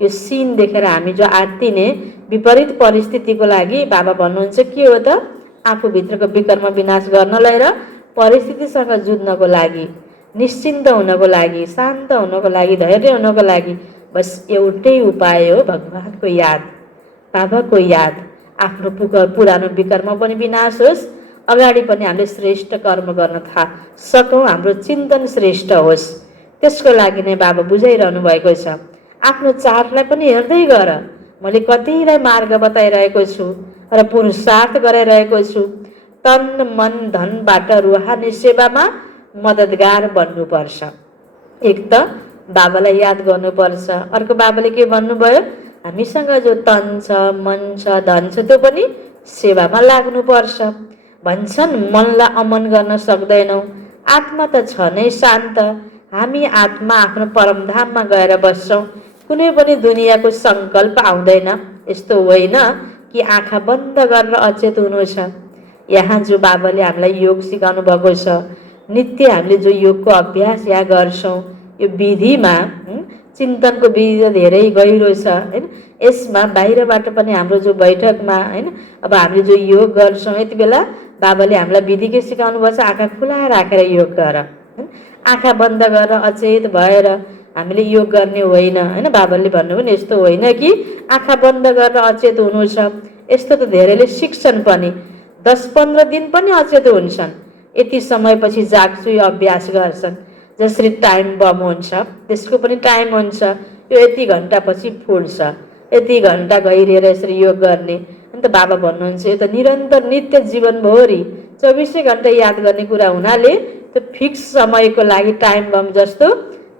यो सिन देखेर हामी जो आत्तिने विपरीत परिस्थितिको लागि बाबा भन्नुहुन्छ के हो त, आफूभित्रको विकर्म विनाश गर्नलाई र परिस्थितिसँग जुझ्नको लागि, निश्चिन्त हुनको लागि, शान्त हुनको लागि, धैर्य हुनको लागि बस एउटै उपाय हो भगवानको याद, बाबाको याद। आफ्नो पुरानो विकर्म पनि विनाश होस्, अगाडि पनि हामीले श्रेष्ठ कर्म गर्न सकौँ, हाम्रो चिन्तन श्रेष्ठ होस्। त्यसको लागि नै बाबा बुझाइरहनु भएको छ। आफ्नो चाडलाई पनि हेर्दै गर, मैले कतिलाई मार्ग बताइरहेको छु र पुरुषार्थ गराइरहेको छु। तन मन धनबाट रुहानी सेवामा मद्दतगार बन्नुपर्छ। एक त बाबालाई याद गर्नुपर्छ, अर्को बाबाले के भन्नुभयो, हामीसँग जो तन छ, मन छ, धन छ त्यो पनि सेवामा लाग्नुपर्छ। भन्छन् मनलाई अमन गर्न सक्दैनौँ, आत्मा त छ नै शान्त। हामी आत्मा आफ्नो परमधाममा गएर बस्छौँ, कुनै पनि दुनियाँको सङ्कल्प आउँदैन। यस्तो होइन कि आँखा बन्द गरेर अचेत हुनु छ। यहाँ जो बाबाले हामीलाई योग सिकाउनु भएको छ, नित्य हामीले जो योगको अभ्यास यहाँ गर्छौँ, यो विधिमा चिन्तनको विधि त धेरै गहिरो छ होइन। यसमा बाहिरबाट पनि हाम्रो जो बैठकमा होइन, अब हामीले जो योग गर्छौँ यति बेला बाबाले हामीलाई विधि के सिकाउनु पर्छ, आँखा खुला राखेर योग गर, आँखा बन्द गरेर अचेत भएर हामीले योग गर्ने होइन होइन। बाबाले भन्नु पनि यस्तो होइन कि आँखा बन्द गरेर अचेत हुनु छ। यस्तो त धेरैले सिक्छन् पनि, 10-15 दिन पनि अचेत हुन्छन्, यति समयपछि जाग्छु यो अभ्यास गर्छन्। जसरी टाइम बम हुन्छ त्यसको पनि टाइम हुन्छ, यो यति घन्टापछि फुट्छ, यति घन्टा गहिरिएर यसरी योग गर्ने। अन्त बाबा भन्नुहुन्छ यो त निरन्तर नित्य जीवनभरि 24 घन्टा याद गर्ने कुरा हुनाले त्यो फिक्स समयको लागि टाइम बम जस्तो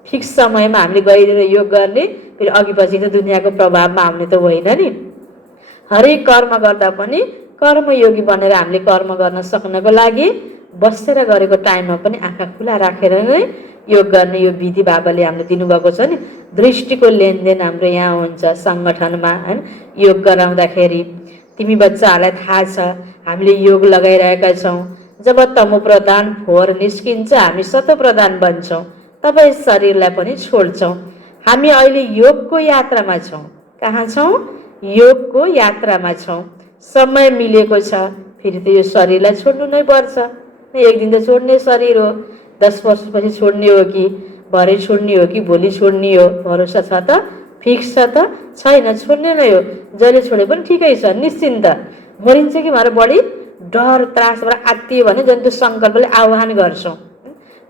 फिक्स समयमा हामीले गहिरिएर योग गर्ने, फेरि अघि पछि त दुनियाँको प्रभावमा आउने त होइन नि। हरेक कर्म गर्दा पनि कर्मयोगी बनेर हामीले कर्म गर्न सक्नको लागि बसेर गरेको टाइममा पनि आँखा खुला राखेर नै योग गर्ने यो विधि बाबाले हामीले दिनुभएको छ नि। दृष्टिको लेनदेन हाम्रो यहाँ हुन्छ सङ्गठनमा होइन। योग गराउँदाखेरि तिमी बच्चाहरूलाई थाहा छ हामीले योग लगाइरहेका छौँ। जब तमो प्रधान फोहोर निस्किन्छ हामी सतो प्रधान बन्छौँ, तब यस शरीरलाई पनि छोड्छौँ। हामी अहिले योगको यात्रामा छौँ। कहाँ छौँ? योगको यात्रामा छौँ। समय मिलेको छ, फेरि त यो शरीरलाई छोड्नु नै पर्छ। एक दिन त छोड्ने शरीर हो, 10 वर्षपछि छोड्ने हो कि भरे छोड्ने हो कि भोलि छोड्ने हो, भरोसा छ त? फिक्स छ त? छैन, छोड्ने नै हो। जहिले छोडे पनि ठिकै छ, निश्चिन्त। मरिन्छ कि भनेर बढी डर त्रासबाट आत्तियो भने झन् त्यो सङ्कल्पले आह्वान गर्छौँ।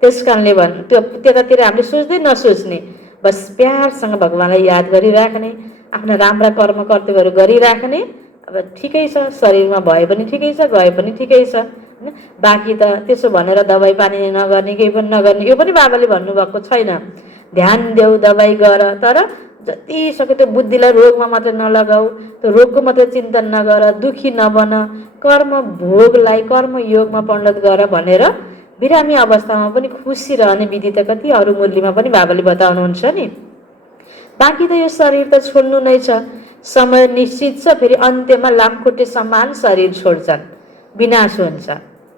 त्यस कारणले त्यो त्यतातिर हामीले सोच्दै नसोच्ने, बस प्यारसँग भगवान्लाई याद गरिराख्ने, आफ्ना राम्रा कर्म कर्तव्यहरू गरिराख्ने। अब ठिकै छ, शरीरमा भए पनि ठिकै छ, गए पनि ठिकै छ होइन। बाँकी त त्यसो भनेर दबाई पानी नगर्ने, केही पनि नगर्ने, यो पनि बाबाले भन्नुभएको छैन। ध्यान देऊ, दबाई गर, तर जति सक्यो त्यो बुद्धिलाई रोगमा मात्रै नलगाऊ, त्यो रोगको मात्रै चिन्तन नगर, दुखी नबन, कर्म भोगलाई कर्मयोगमा परिणत गर भनेर बिरामी अवस्थामा पनि खुसी रहने विधि त कति अरू मुरलीमा पनि बाबाले बताउनुहुन्छ नि। बाँकी त यो शरीर त छोड्नु नै छ, समय निश्चित छ, फेरि अन्त्यमा लामखुट्टे समान शरीर छोड्छन्, विनाश हुन्छ।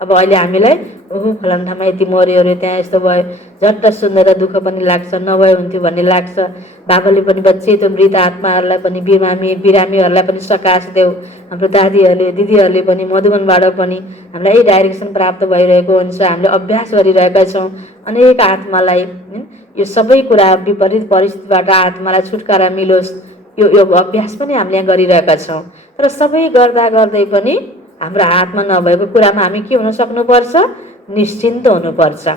अब अहिले हामीलाई ओहो फलाना ठाउँमा यति मऱ्यो अरे, त्यहाँ यस्तो भयो, झट्ट सुन्दा दुःख पनि लाग्छ, नभए हुन्थ्यो भन्ने लाग्छ। बाबाले पनि बच्चे त्यो मृत आत्माहरूलाई पनि बिरामीहरूलाई पनि सकाश देऊ। हाम्रो दादीहरूले दिदीहरूले पनि मधुबनबाट पनि हामीलाई यही डाइरेक्सन प्राप्त भइरहेको हुन्छ। हामीले अभ्यास गरिरहेका छौँ अनेक आत्मालाई, यो सबै कुरा विपरीत परिस्थितिबाट आत्मालाई छुटकारा मिलोस्, यो अभ्यास पनि हामीले यहाँ गरिरहेका छौँ। तर सबै गर्दा गर्दै पनि हाम्रो हातमा नभएको कुरामा हामी के हुन सक्नुपर्छ? निश्चिन्त हुनुपर्छ।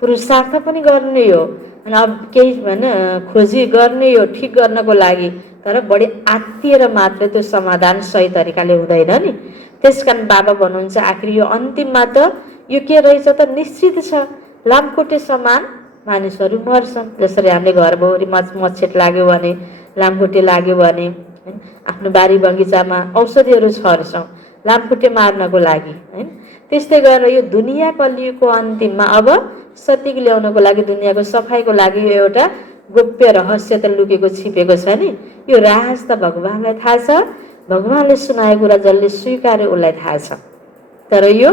पुरुषार्थ पनि गर्ने हो, अनि अब केही खोजी गर्ने हो ठिक गर्नको लागि, तर बढी आत्तिएर मात्रै त्यो समाधान सही तरिकाले हुँदैन नि। त्यस कारण बाबा भन्नुहुन्छ आखिर यो अन्तिममा त यो के रहेछ त निश्चित छ, लामखुट्टे समान मानिसहरू मर्छन्। जसरी हामीले घरभरि मच्छेट लाग्यो भने, लामखुट्टे लाग्यो भने आफ्नो बारी बगैँचामा औषधिहरू छर्छौँ लामखुट्टे मार्नको लागि होइन। त्यस्तै गरेर यो दुनियाँ कलियुगको अन्तिममा अब सतीको ल्याउनको लागि, दुनियाँको सफाइको लागि यो एउटा गोप्य रहस्य त लुकेको छिपेको छ नि। यो राज त भगवानलाई थाहा छ, भगवानले सुनाएको कुरा जसले स्वीकार्यो उसलाई थाहा छ। तर यो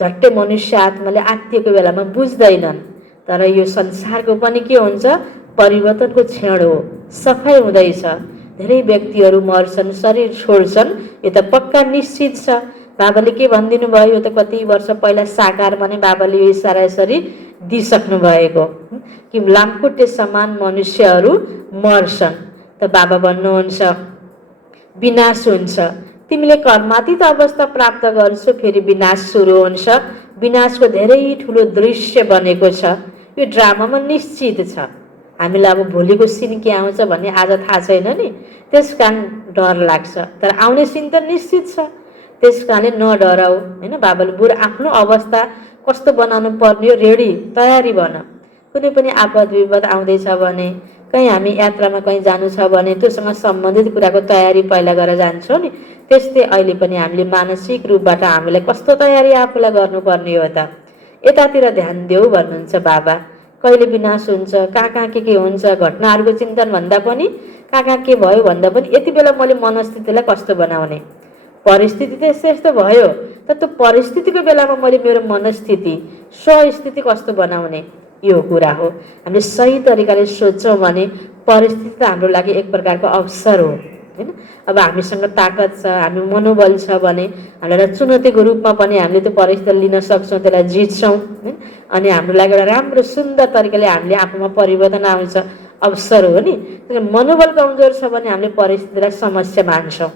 झट्टै मनुष्य आत्माले आत्तिएको बेलामा बुझ्दैनन्। तर यो संसारको पनि के हुन्छ, परिवर्तनको क्षण हो, सफाइ हुँदैछ। धेरै व्यक्तिहरू मर्छन्, शरीर छोड्छन्, यो त पक्का निश्चित छ। बाबाले के भनिदिनु भयो, यो त कति वर्ष पहिला साकार भने बाबाले यो इसारा यसरी दिइसक्नु भएको कि लामखुट्टे समान मनुष्यहरू मर्छन्। त बाबा भन्नुहुन्छ विनाश हुन्छ, तिमीले कर्मातीत अवस्था प्राप्त गर्छौ, फेरि विनाश सुरु हुन्छ। विनाशको धेरै ठुलो दृश्य बनेको छ, यो ड्रामामा निश्चित छ। हामीलाई अब भोलिको सिन के आउँछ भन्ने आज थाहा छैन नि, त्यस कारण डर लाग्छ। तर आउने सिन त निश्चित छ, त्यस कारणले नडराऊ होइन। बाबाले बरु आफ्नो अवस्था कस्तो बनाउनु पर्ने हो रेडी तयारी बन। कुनै पनि आपद विपद आउँदैछ भने, कहीँ हामी यात्रामा कहीँ जानु छ भने त्योसँग सम्बन्धित कुराको तयारी पहिला गरेर जान्छौँ नि, त्यस्तै अहिले पनि हामीले मानसिक रूपबाट हामीलाई कस्तो तयारी आफूलाई गर्नुपर्ने हो त, यतातिर ध्यान देऊ भन्नुहुन्छ बाबा। कहिले विनाश हुन्छ, कहाँ कहाँ के हुन्छ, घटनाहरूको चिन्तन भन्दा पनि कहाँ कहाँ के भयो भन्दा पनि यति बेला मैले मनस्थितिलाई कस्तो बनाउने। परिस्थिति त यस्तो यस्तो भयो, तर त्यो परिस्थितिको बेलामा मैले मेरो मनस्थिति स्वस्थिति कस्तो बनाउने, यो कुरा हो। हामीले सही तरिकाले सोच्छौँ भने परिस्थिति त हाम्रो लागि एक प्रकारको अवसर हो होइन। अब हामीसँग ताकत छ, हामी मनोबल छ भने हामीलाई चुनौतीको रूपमा पनि हामीले त्यो परिस्थिति लिन सक्छौँ, त्यसलाई जित्छौँ होइन। अनि हाम्रो लागि एउटा राम्रो सुन्दर तरिकाले हामीले आफूमा परिवर्तन आउँछ, अवसर हो नि। मनोबल कमजोर छ भने हामीले परिस्थितिलाई समस्या मान्छौँ।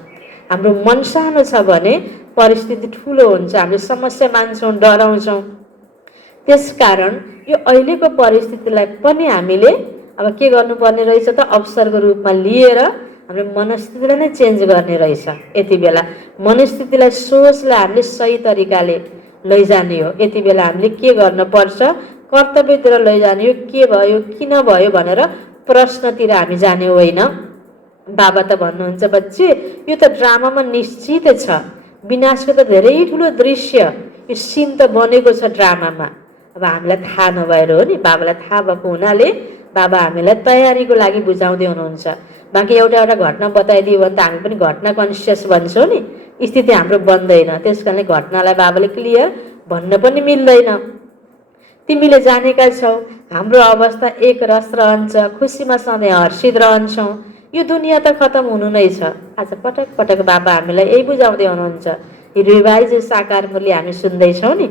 हाम्रो मन सानो छ भने परिस्थिति ठुलो हुन्छ, हामीले समस्या मान्छौँ, डराउँछौँ। त्यसकारण यो अहिलेको परिस्थितिलाई पनि हामीले अब के गर्नुपर्ने रहेछ त, अवसरको रूपमा लिएर हाम्रो मनस्थितिलाई नै चेन्ज गर्ने रहेछ। यति बेला मनस्थितिलाई, सोचलाई हामीले सही तरिकाले लैजाने हो। यति बेला हामीले के गर्नुपर्छ, कर्तव्यतिर लैजाने हो। के भयो, किन भयो भनेर प्रश्नतिर हामी जाने होइन। बाबा त भन्नुहुन्छ बच्चे यो त ड्रामामा निश्चित छ, विनाशको त धेरै ठुलो दृश्य, यो सिन त बनेको छ ड्रामामा। अब हामीलाई थाहा नभएर हो नि, बाबालाई थाहा भएको हुनाले बाबा हामीलाई तयारीको लागि बुझाउँदै हुनुहुन्छ। बाँकी एउटा एउटा घटना बताइदियो भने त हामी पनि घटना कन्सियस भन्छौँ नि, स्थिति हाम्रो बन्दैन। त्यस कारणले घटनालाई बाबाले क्लियर भन्न पनि मिल्दैन। तिमीले जानेका छौ हाम्रो अवस्था एक रस रहन्छ, खुसीमा सधैँ हर्षित रहन्छौँ। यो दुनियाँ त खतम हुनु नै छ। आज पटक पटक बाबा हामीलाई यही बुझाउँदै हुनुहुन्छ। रिभाइज साकार मूल्य हामी सुन्दैछौँ नि।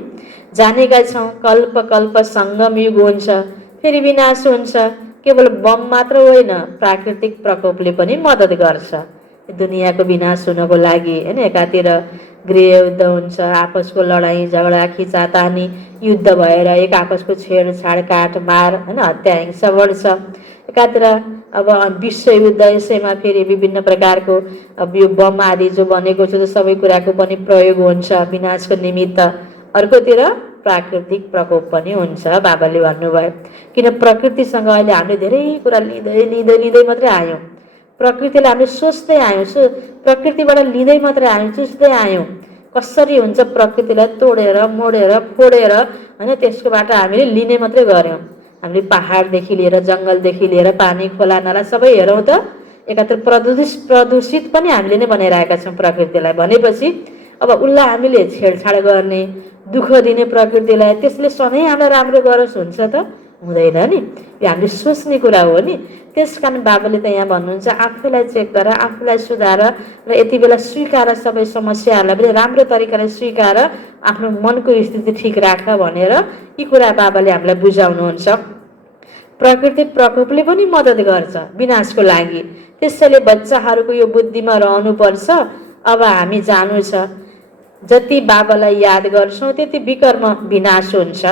जानेका छौँ कल्प कल्प सङ्गम युग हुन्छ, फेरि विनाश हुन्छ। केवल बम मात्र होइन, प्राकृतिक प्रकोपले पनि मद्दत गर्छ दुनियाँको विनाश हुनको लागि होइन। एकातिर गृहयुद्ध हुन्छ, आपसको लडाइँ झगडा खिचातानी युद्ध भएर एक आपसको छेडछाड काटमार होइन, हत्या हिंसा बढ्छ। एकातिर अब विश्वयुद्ध, यसैमा फेरि विभिन्न प्रकारको अब यो बम आदि जो बनेको छ त्यो सबै कुराको पनि प्रयोग हुन्छ विनाशको निमित्त। अर्कोतिर प्राकृतिक प्रकोप पनि हुन्छ बाबाले भन्नुभयो। किन प्रकृतिसँग अहिले हामीले धेरै कुरा लिँदै लिँदै लिँदै मात्रै आयौँ। प्रकृतिलाई हामीले सोच्दै आयौँ, प्रकृतिबाट लिँदै मात्रै आयौँ, चुस्दै आयौँ। कसरी हुन्छ प्रकृतिलाई तोडेर मोडेर फोडेर होइन, त्यसकोबाट हामीले लिने मात्रै गऱ्यौँ। हामीले पहाडदेखि लिएर जङ्गलदेखि लिएर पानी खोला नाला सबै हेरौँ त एकातिर प्रदूषित पनि हामीले नै बनाइरहेका छौँ प्रकृतिलाई। भनेपछि अब उसलाई हामीले छेडछाड गर्ने, दुःख दिने प्रकृतिलाई, त्यसले सधैँ हामीलाई राम्रो गरोस् हुन्छ त हुँदैन नि। यो हामीले सोच्ने कुरा हो नि। त्यस कारण बाबाले त यहाँ भन्नुहुन्छ आफूलाई चेक गर, आफूलाई सुधार र यति बेला स्वीकार, सबै समस्याहरूलाई पनि राम्रो तरिकाले स्वीकार, आफ्नो मनको स्थिति ठिक राख भनेर यी कुरा बाबाले हामीलाई बुझाउनुहुन्छ। प्रकृति प्रकोपले पनि मद्दत गर्छ विनाशको लागि। त्यसैले बच्चाहरूको यो बुद्धिमा रहनुपर्छ। अब हामी जानु छ, जति बाबालाई याद गर्छौँ त्यति विकर्म विनाश हुन्छ,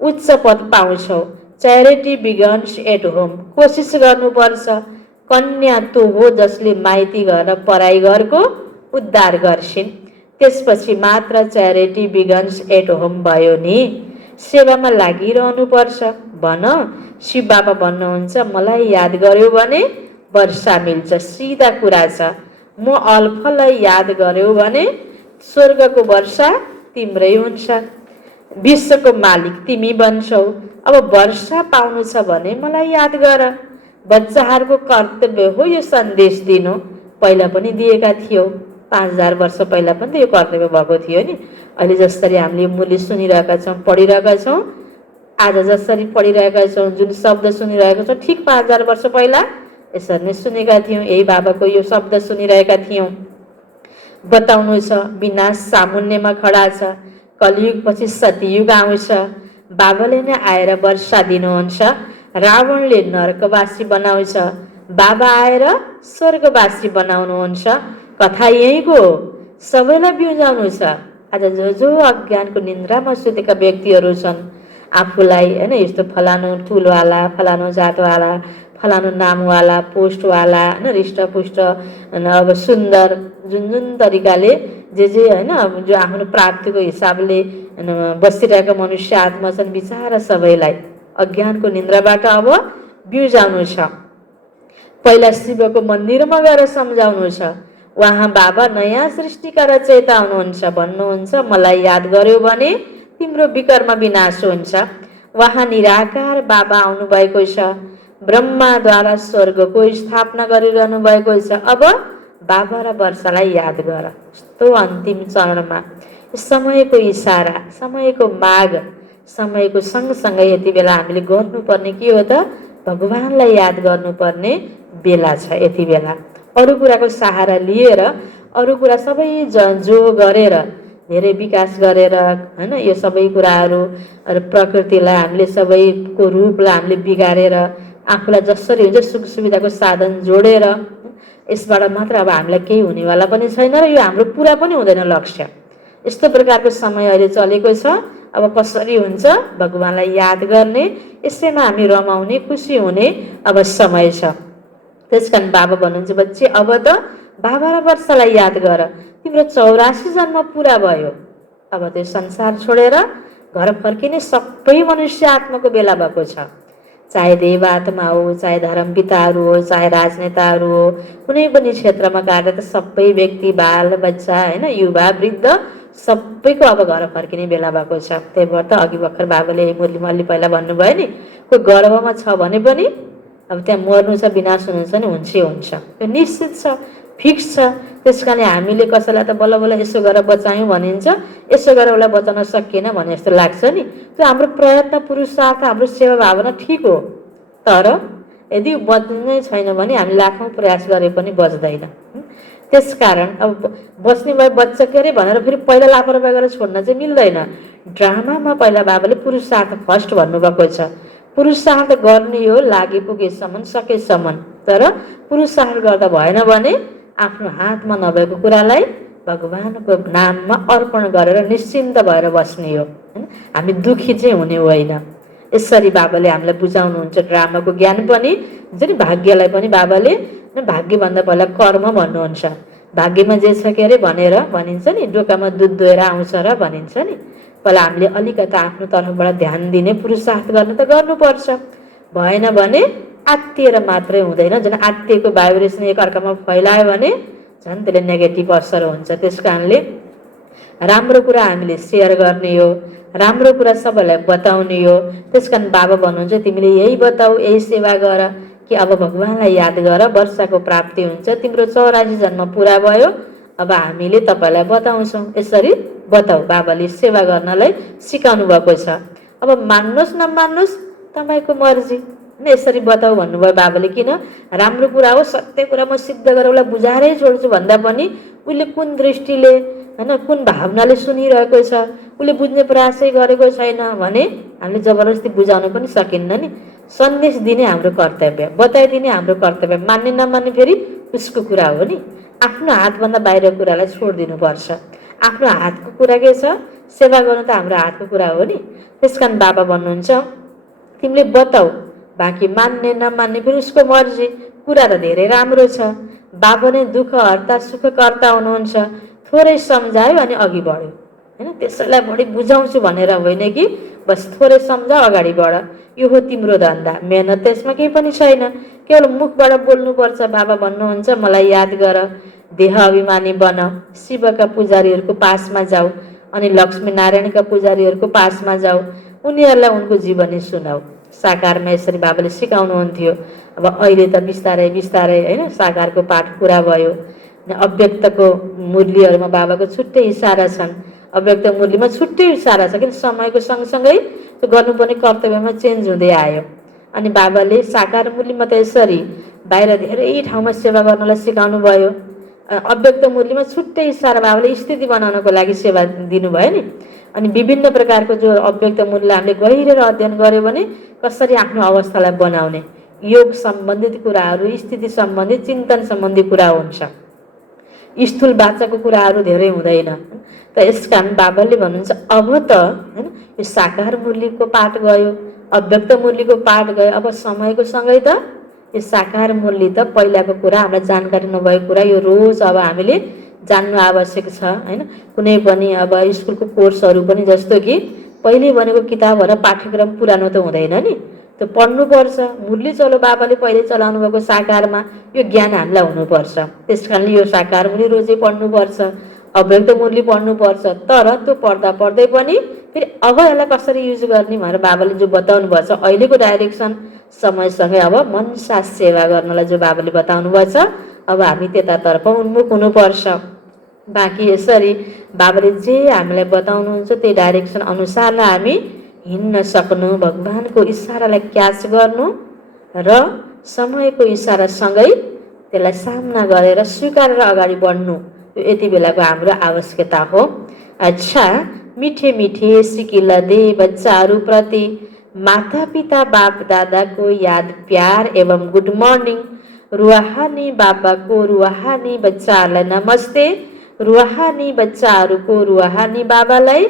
उच्च पद पाउँछौ। Charity begins at home. कोसिस गर्नुपर्छ कन्या तो हो जसले माइती घर र पराई घरको उद्धार गर्छिन्। त्यसपछि मात्र च्यारिटी बिगन्स एट होम भयो नि। सेवामा लागिरहनुपर्छ। भन, शिव बाबा भन्नुहुन्छ मलाई याद गर्यो भने वर्षा मिल्छ। सिधा कुरा छ। म अल्फलाई याद गर्यो भने स्वर्गको वर्षा तिम्रै हुन्छ। विश्वको मालिक तिमी बन्छौ। अब वर्षा पाउनु छ भने मलाई याद गर। बच्चाहरूको कर्तव्य हो यो सन्देश दिनु। पहिला पनि दिएका थियौ, 5000 वर्ष पहिला पनि त यो कर्तव्य भएको थियो नि। अहिले जसरी हामीले मूल्य सुनिरहेका छौँ, पढिरहेका छौँ, आज जसरी पढिरहेका छौँ, जुन शब्द सुनिरहेका छौँ, ठिक 5000 वर्ष पहिला यसरी नै सुनेका थियौँ। यही बाबाको यो शब्द सुनिरहेका थियौँ। बताउनु छ विनाश सामुन्नेमा खडा छ, कलियुग पछि सतयुग आउँछ। बाबाले नै आएर वर्षा दिनुहुन्छ, रावणले नरकवासी बनाउँछ। बाबा आएर स्वर्गवासी बनाउनुहुन्छ। कथा यहीँको हो, सबैलाई बिउजाउनु छ। आज जो जो अज्ञानको निन्द्रामा सुतेका व्यक्तिहरू छन्, आफूलाई होइन यस्तो फलानु ठुलवाला, फलानु जातवाला, फलानु नामवाला, पोस्टवाला, होइन हृष्टपुष्ट, अब सुन्दर, जुन जुन तरिकाले जे होइन जो आफ्नो प्राप्तिको हिसाबले बसिरहेका मनुष्य आत्मा छन्, बिचारा सबैलाई अज्ञानको निन्द्राबाट अब बिउजाउनु छ। पहिला शिवको मन्दिरमा गएर सम्झाउनु छ। उहाँ बाबा नयाँ सृष्टिका रचयिता हुनुहुन्छ। भन्नुहुन्छ मलाई याद गर्यो भने तिम्रो विकर्म विनाश हुन्छ। उहाँ निराकार बाबा आउनुभएको छ। ब्रह्माद्वारा स्वर्गको स्थापना गरिरहनु भएको छ। अब बाबा र वर्षालाई याद गर। यस्तो अन्तिम चरणमा समयको इसारा, समयको माग, समयको सँगसँगै यति बेला हामीले गर्नुपर्ने के हो त? भगवानलाई याद गर्नुपर्ने बेला छ। यति बेला अरू कुराको सहारा लिएर, अरू कुरा सबै जो गरेर, धेरै विकास गरेर होइन यो सबै कुराहरू प्रकृतिलाई हामीले सबैको रूपलाई हामीले बिगारेर आफूलाई जसरी हुन्छ सुख सुविधाको साधन जोडेर यसबाट मात्र अब हामीलाई केही हुनेवाला पनि छैन र यो हाम्रो पुरा पनि हुँदैन लक्ष्य। यस्तो प्रकारको समय अहिले चलेको छ। अब कसरी हुन्छ भगवानलाई याद गर्ने, यसैमा हामी रमाउने, खुसी हुने अब समय छ। त्यसकारण बाबा भन्नुहुन्छ बच्चे अब त बाबा र वर्षालाई याद गर। तिम्रो 84 जन्म पुरा भयो। अब त्यो संसार छोडेर घर फर्किने सबै मनुष्य आत्माको बेला भएको छ। चाहे देवात्मा हो, चाहे धर्मपिताहरू हो, चाहे राजनेताहरू हो, कुनै पनि क्षेत्रमा कार्यरत सबै व्यक्ति, बाल बच्चा होइन युवा वृद्ध सबैको अब घर फर्किने बेला भएको छ। त्यही भएर त अघि भर्खर बाबाले मुरली पहिला भन्नुभयो नि, कोही गर्भमा छ भने पनि अब त्यहाँ मर्नु छ, विनाश हुनुहुन्छ नि, हुन्छै हुन्छ। त्यो निश्चित छ, फिक्स छ। त्यस कारण हामीले कसैलाई त बल्ल बल्ल यसो गरेर बचायौँ भनिन्छ, यसो गरेर उसलाई बचाउन सकिएन भने जस्तो लाग्छ नि। त्यो हाम्रो प्रयत्न, पुरुषार्थ, हाम्रो सेवा भावना ठिक हो। तर यदि बच्नै छैन भने हामी लाखौँ प्रयास गरे पनि बच्दैन। त्यसकारण अब बस्ने भए बच्च के अरे भनेर फेरि पहिला लापरवाही गरेर छोड्न चाहिँ मिल्दैन। ड्रामामा पहिला बाबाले पुरुषार्थ फर्स्ट भन्नुभएको छ। पुरुषार्थ गर्ने हो लागि पुगेसम्म, सकेसम्म। तर पुरुषार्थ गर्दा भएन भने आफ्नो हातमा नभएको कुरालाई भगवानको नाममा अर्पण गरेर निश्चिन्त भएर बस्ने हो। हामी दुखी चाहिँ हुने होइन। यसरी बाबाले हामीलाई बुझाउनुहुन्छ। ड्रामाको ज्ञान पनि हुन्छ नि, भाग्यलाई पनि बाबाले भाग्यभन्दा पहिला कर्म भन्नुहुन्छ। भाग्यमा जे छ के अरे भनेर भनिन्छ नि, डोकामा दुध दोहेर आउँछ र भनिन्छ नि। पहिला हामीले अलिकता आफ्नो तर्फबाट ध्यान दिने, पुरुषार्थ गर्न त गर्नुपर्छ। भएन भने आत्तिएर मात्रै हुँदैन। जुन आत्तिएको भाइब्रेसन एकअर्कामा फैलायो भने झन् त्यसले नेगेटिभ असर हुन्छ। त्यस कारणले राम्रो कुरा हामीले सेयर गर्ने हो, राम्रो कुरा सबैलाई बताउने हो। त्यस कारण बाबा भन्नुहुन्छ तिमीले यही बताऊ, यही सेवा गर कि अब भगवानलाई याद गर, वर्षाको प्राप्ति हुन्छ। तिम्रो 84 जन्म पुरा भयो। अब हामीले तपाईँलाई बताउँछौँ, यसरी बताऊ। बाबाले सेवा गर्नलाई सिकाउनु भएको छ। अब मान्नुहोस् नमान्नुहोस् तपाईँको मर्जी, यसरी बताऊ भन्नुभयो बाबाले। किन? राम्रो कुरा हो, सत्य कुरा म सिद्ध गरेर उसलाई बुझाएरै छोड्छु भन्दा पनि उसले कुन दृष्टिले होइन कुन भावनाले सुनिरहेको छ, उसले बुझ्ने प्रयासै गरेको छैन भने हामीले जबरजस्ती बुझाउन पनि सकिन्न नि। सन्देश दिने हाम्रो कर्तव्य, बताइदिने हाम्रो कर्तव्य। मान्ने नमान्ने फेरि उसको कुरा हो नि। आफ्नो हातभन्दा बाहिरको कुरालाई छोडिदिनुपर्छ। आफ्नो हातको कुरा के छ? सेवा गर्नु त हाम्रो हातको कुरा हो नि। त्यस कारण बाबा भन्नुहुन्छ तिमीले बताऊ, बाँकी मान्ने नमान्ने फेरि उसको मर्जी। कुरा त धेरै राम्रो छ। बाबा नै दुःख हर्ता सुखकर्ता हुनुहुन्छ। थोरै सम्झायो अनि अघि बढ्यो होइन। त्यसैलाई बढी बुझाउँछु भनेर होइन कि बस थोरै सम्झाऊ, अगाडि बढ। यो हो तिम्रो धन्दा। मेहनत त्यसमा केही पनि छैन, केवल मुखबाट बोल्नुपर्छ। बाबा भन्नुहुन्छ मलाई याद गर, देह अभिमानी बन, शिवका पुजारीहरूको पासमा जाऊ अनि लक्ष्मी नारायणका पुजारीहरूको पासमा जाऊ। उनीहरूलाई उनको जीवनी सुनाऊ। साकारमा यसरी बाबाले सिकाउनुहुन्थ्यो। अब अहिले त बिस्तारै बिस्तारै होइन साकारको पाठ पुरा भयो। अव्यक्तको मुरलीहरूमा बाबाको छुट्टै इसारा छन्, अव्यक्त मुरलीमा छुट्टै इसारा छ, किन समयको सँगसँगै त्यो गर्नुपर्ने कर्तव्यमा चेन्ज हुँदै आयो। अनि बाबाले साकार मुरलीमा त यसरी बाहिर धेरै ठाउँमा सेवा गर्नलाई सिकाउनु भयो। अव्यक्त मुरलीमा छुट्टै इसारा बाबाले स्थिति बनाउनको लागि सेवा दिनुभयो नि। अनि विभिन्न प्रकारको जो अव्यक्त मुरली हामीले गहिरेर अध्ययन गऱ्यो भने कसरी आफ्नो अवस्थालाई बनाउने, योग सम्बन्धित कुराहरू, स्थिति सम्बन्धित, चिन्तन सम्बन्धी कुरा हुन्छ। स्थूल बाचाको कुराहरू धेरै हुँदैन। त यसकारण बाबाले भन्नुहुन्छ अब त होइन यो साकार मुरलीको पाठ गयो, अव्यक्त मुरलीको पाठ गयो, अब समयको सँगै त यो साकार मुरली त पहिलाको कुरा, हामीलाई जानकारी नभएको कुरा यो रोज अब हामीले जान्नु आवश्यक छ होइन। कुनै पनि अब स्कुलको कोर्सहरू पनि जस्तो कि पहिले भनेको किताबहरू पाठ्यक्रम पुरानो त हुँदैन नि, त्यो पढ्नुपर्छ। मुरली चलो बाबाले पहिले चलाउनु भएको साकारमा यो ज्ञान हामीलाई हुनुपर्छ। त्यस कारणले यो साकार मुरली रोजै पढ्नुपर्छ, अव्यक्त मुरली पढ्नुपर्छ। तर त्यो पढ्दा पढ्दै पनि फेरि अब यसलाई कसरी युज गर्ने भनेर बाबाले जो बताउनु भएको छ अहिलेको डाइरेक्सन समयसँगै अब मनसा सेवा गर्नलाई जो बाबाले बताउनु भएको छ अब हामी त्यतातर्फ उन्मुख हुनुपर्छ। बाँकी यसरी बाबाले जे हामीलाई बताउनुहुन्छ त्यही डाइरेक्सन अनुसारलाई हामी हिँड्न सक्नु, भगवानको इसारालाई क्याच गर्नु र समयको इसारासँगै त्यसलाई सामना गरेर स्वीकारेर अगाडि बढ्नु, यो यति बेलाको हाम्रो आवश्यकता हो। अच्छा, मिठे मिठे सिकिला दे बच्चाहरूप्रति माता पिता बाप दादाको याद प्यार एवं गुड मर्निङ। रुहानी बाबाको रुहानी बच्चाहरूलाई नमस्ते, रुहानी बच्चाहरूको रुहानी बाबालाई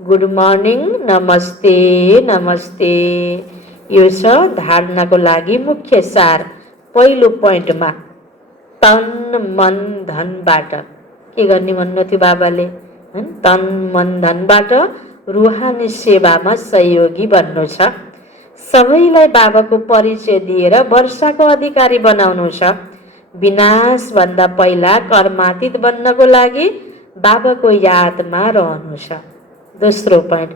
गुड मर्निङ, नमस्ते नमस्ते। यो छ धारणाको लागि मुख्य सार। पहिलो पोइन्टमा तन मन धनबाट के गर्ने भन्नुहुन्थ्यो बाबाले, तन मन धनबाट रुहानी सेवामा सहयोगी बन्नु छ। सबैलाई बाबाको परिचय दिएर वर्षाको अधिकारी बनाउनु छ। विनाशभन्दा पहिला कर्मातीत बन्नको लागि बाबाको यादमा रहनु छ। दोस्रो पोइन्ट,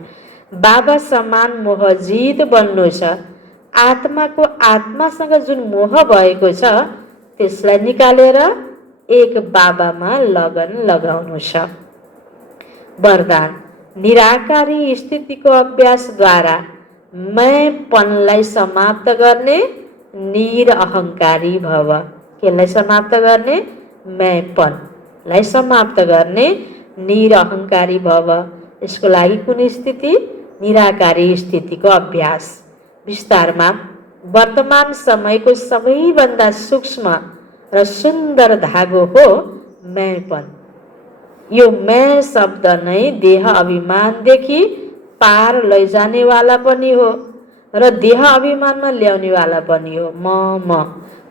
बाबा समान मोहजित बन्नु छ। आत्माको आत्मासँग जुन मोह भएको छ त्यसलाई निकालेर एक बाबामा लगन लगाउनु छ। वरदान, निराकारी स्थितिको अभ्यासद्वारा मैपनलाई समाप्त गर्ने, निरअहङ्कारी भव। केलाई समाप्त गर्ने? मैपनलाई समाप्त गर्ने, निरअहङ्कारी भव। यसको लागि कुन स्थिति? निराकारी स्थितिको अभ्यास। विस्तारमा, वर्तमान समयको सबैभन्दा सूक्ष्म र सुन्दर धागो हो मैपन। यो मैं शब्द नै देह अभिमानदेखि पार लैजानेवाला पनि हो र देह अभिमानमा ल्याउनेवाला पनि हो।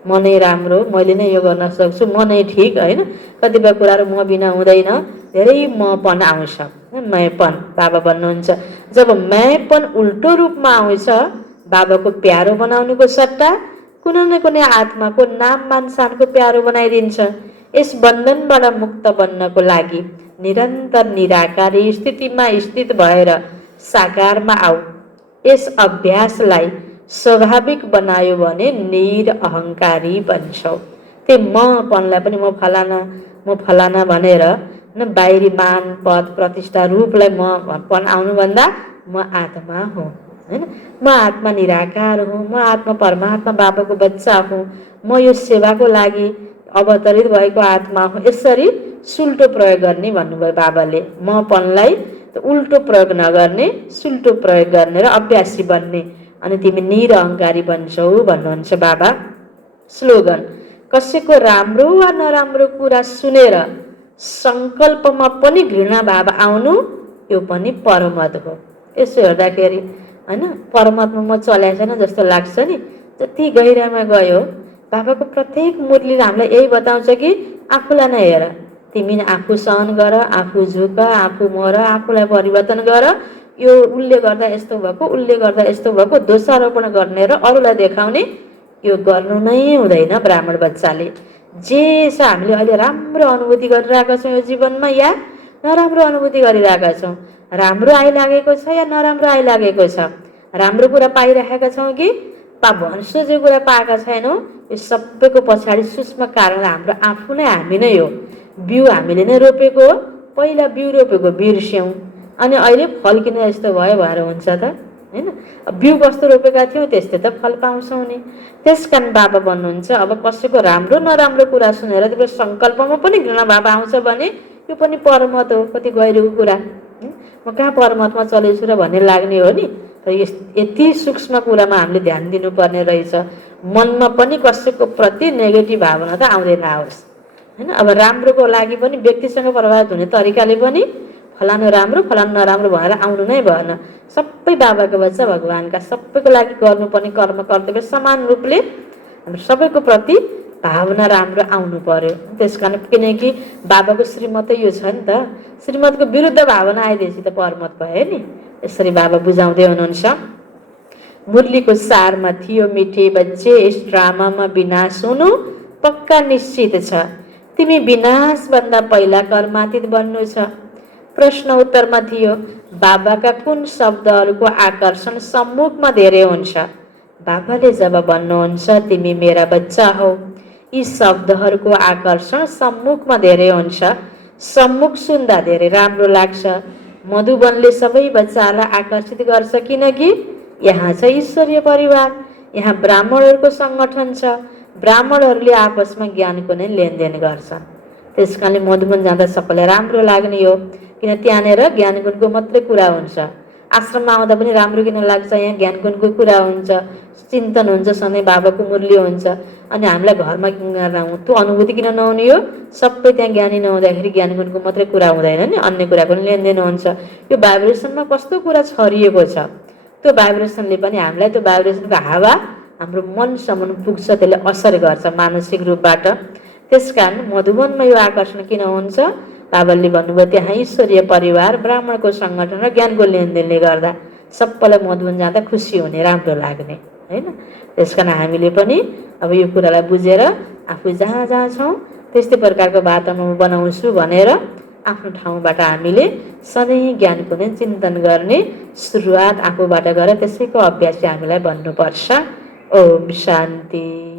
म नै राम्रो, मैले नै यो गर्न सक्छु, म नै ठिक होइन। कतिपय कुराहरू म बिना हुँदैन, धेरै मपन आउँछ, मैपन बाबा भन्नुहुन्छ। जब मैपन उल्टो रूपमा आउँछ, बाबाको प्यारो बनाउनुको सट्टा कुनै न कुनै आत्माको नाम मानसानको प्यारो बनाइदिन्छ। यस बन्धनबाट मुक्त बन्नको लागि निरन्तर निराकारी स्थितिमा स्थित भएर साकारमा आऊ। यस अभ्यासलाई स्वाभाविक बनायो भने निरअहङ्कारी बन्छौ। त्यो मपनलाई पनि म फलाना भनेर बाहिरी मान पद प्रतिष्ठा रूपलाई मपन आउनुभन्दा म आत्मा हुँ होइन, म आत्मा निराकार हुँ, म आत्मा परमात्मा बाबाको बच्चा हुँ, म यो सेवाको लागि अवतरित भएको आत्मा हुँ। यसरी सुल्टो प्रयोग गर्ने भन्नुभयो बाबाले। मपनलाई उल्टो प्रयोग नगर्ने, सुल्टो प्रयोग गर्ने र अभ्यासी बन्ने, अनि तिमी निरअहङ्कारी बन्छौ भन्नुहुन्छ बाबा। स्लोगन, कसैको राम्रो वा नराम्रो कुरा सुनेर सङ्कल्पमा पनि घृणा भाव आउनु यो पनि परमत हो। यसो हेर्दाखेरि होइन परमतमा म चलेको छैन जस्तो लाग्छ नि। जति गहिरामा गयो बाबाको प्रत्येक मुरलीले हामीलाई यही बताउँछ कि आफूलाई नै हेर, तिमी आफू सहन गर, आफू झुक, आफू मर, आफूलाई परिवर्तन गर। यो उसले गर्दा यस्तो भएको, उसले गर्दा यस्तो भएको दोषारोपण गर्ने र अरूलाई देखाउने यो गर्नु नै हुँदैन ब्राह्मण बच्चाले। जे छ हामीले अहिले राम्रो अनुभूति गरिरहेका छौँ यो जीवनमा या नराम्रो अनुभूति गरिरहेका छौँ, राम्रो आइलागेको छ या नराम्रो आइलागेको छ, राम्रो कुरा पाइरहेका छौँ कि भनसोझो कुरा पाएका छैनौँ, यो सबैको पछाडि सूक्ष्म कारण हाम्रो आफू नै, हामी नै हो। बिउ हामीले नै रोपेको हो, पहिला बिउ रोपेको बिर्स्यौँ, अनि अहिले फल किन यस्तो भयो भएर हुन्छ त, होइन? बिउ कस्तो रोपेका थियौँ त्यस्तै त फल पाउँछौँ नि। त्यस कारण बाबा भन्नुहुन्छ अब कसैको राम्रो नराम्रो कुरा सुनेर त्यो सङ्कल्पमा पनि घृणाभाव आउँछ भने यो पनि परमत हो, कति गहिरोको कुरा। म कहाँ परमतमा चलेछु र भन्ने लाग्ने हो नि। तर यति सूक्ष्म कुरामा हामीले ध्यान दिनुपर्ने रहेछ। मनमा पनि कसैको प्रति नेगेटिभ भावना त आउँदैन आओस्, होइन? अब राम्रोको लागि पनि व्यक्तिसँग प्रभावित हुने तरिकाले पनि फलानु राम्रो फलानु नराम्रो भनेर आउनु नै भएन। सबै बाबाको बच्चा भगवान्का, सबैको लागि गर्नुपर्ने कर्म कर्तव्य समान रूपले हाम्रो सबैको प्रति भावना राम्रो आउनु पर्यो। त्यस कारण किनकि बाबाको श्रीमतै यो छ नि त, श्रीमतको विरुद्ध भावना आइदिएपछि त परमत भयो नि। यसरी बाबा बुझाउँदै हुनुहुन्छ। मुरलीको सारमा थियो, मिठे बच्चे यस ड्रामामा विनाश हुनु पक्का निश्चित छ। तिमी विनाशभन्दा पहिला कर्मातीत बन्नु छ। प्रश्न उत्तरमा थियो, बाबाका कुन शब्दहरूको आकर्षण सम्मुखमा धेरै हुन्छ? बाबाले जब भन्नुहुन्छ तिमी मेरा बच्चा हौ, यी शब्दहरूको आकर्षण सम्मुखमा धेरै हुन्छ। सम्मुख सुन्दा धेरै राम्रो लाग्छ। मधुवनले सबै बच्चालाई आकर्षित गर्छ किनकि यहाँ छ ईश्वरीय परिवार, यहाँ ब्राह्मणहरूको सङ्गठन छ। ब्राह्मणहरूले आपसमा ज्ञानको नै लेनदेन गर्छन्। त्यस कारणले मधुवन जाँदा सबैलाई राम्रो लाग्ने हो, किन त्यहाँनिर ज्ञान गुणको मात्रै कुरा हुन्छ। आश्रममा आउँदा पनि राम्रो किन लाग्छ? यहाँ ज्ञान गुणको कुरा हुन्छ, चिन्तन हुन्छ, सधैँ बाबाको मुरली हुन्छ। अनि हामीलाई घरमा त्यो अनुभूति किन नहुने हो? सबै त्यहाँ ज्ञानी नहुँदाखेरि ज्ञान गुणको मात्रै कुरा हुँदैन नि, अन्य कुराको पनि लेनदेन हुन्छ। यो भाइब्रेसनमा कस्तो कुरा छरिएको छ, त्यो भाइब्रेसनले पनि हामीलाई, त्यो भाइब्रेसनको हावा हाम्रो मनसम्म पुग्छ, त्यसले असर गर्छ मानसिक रूपबाट। त्यस कारण मधुवनमा यो आकर्षण किन हुन्छ? बाबाले भन्नुभयो त्यहाँ ईश्वरीय परिवार, ब्राह्मणको सङ्गठन र ज्ञानको लेनदेनले गर्दा सबैलाई मधुवन जाँदा खुसी हुने, राम्रो लाग्ने, होइन? त्यस कारण हामीले पनि अब यो कुरालाई बुझेर आफू जहाँ जहाँ छौँ त्यस्तै प्रकारको वातावरण बनाउँछु भनेर आफ्नो ठाउँबाट हामीले सधैँ ज्ञानको नै चिन्तन गर्ने सुरुवात आफूबाट गरेर त्यसैको अभ्यास हामीलाई भन्नुपर्छ। ओम शान्ति।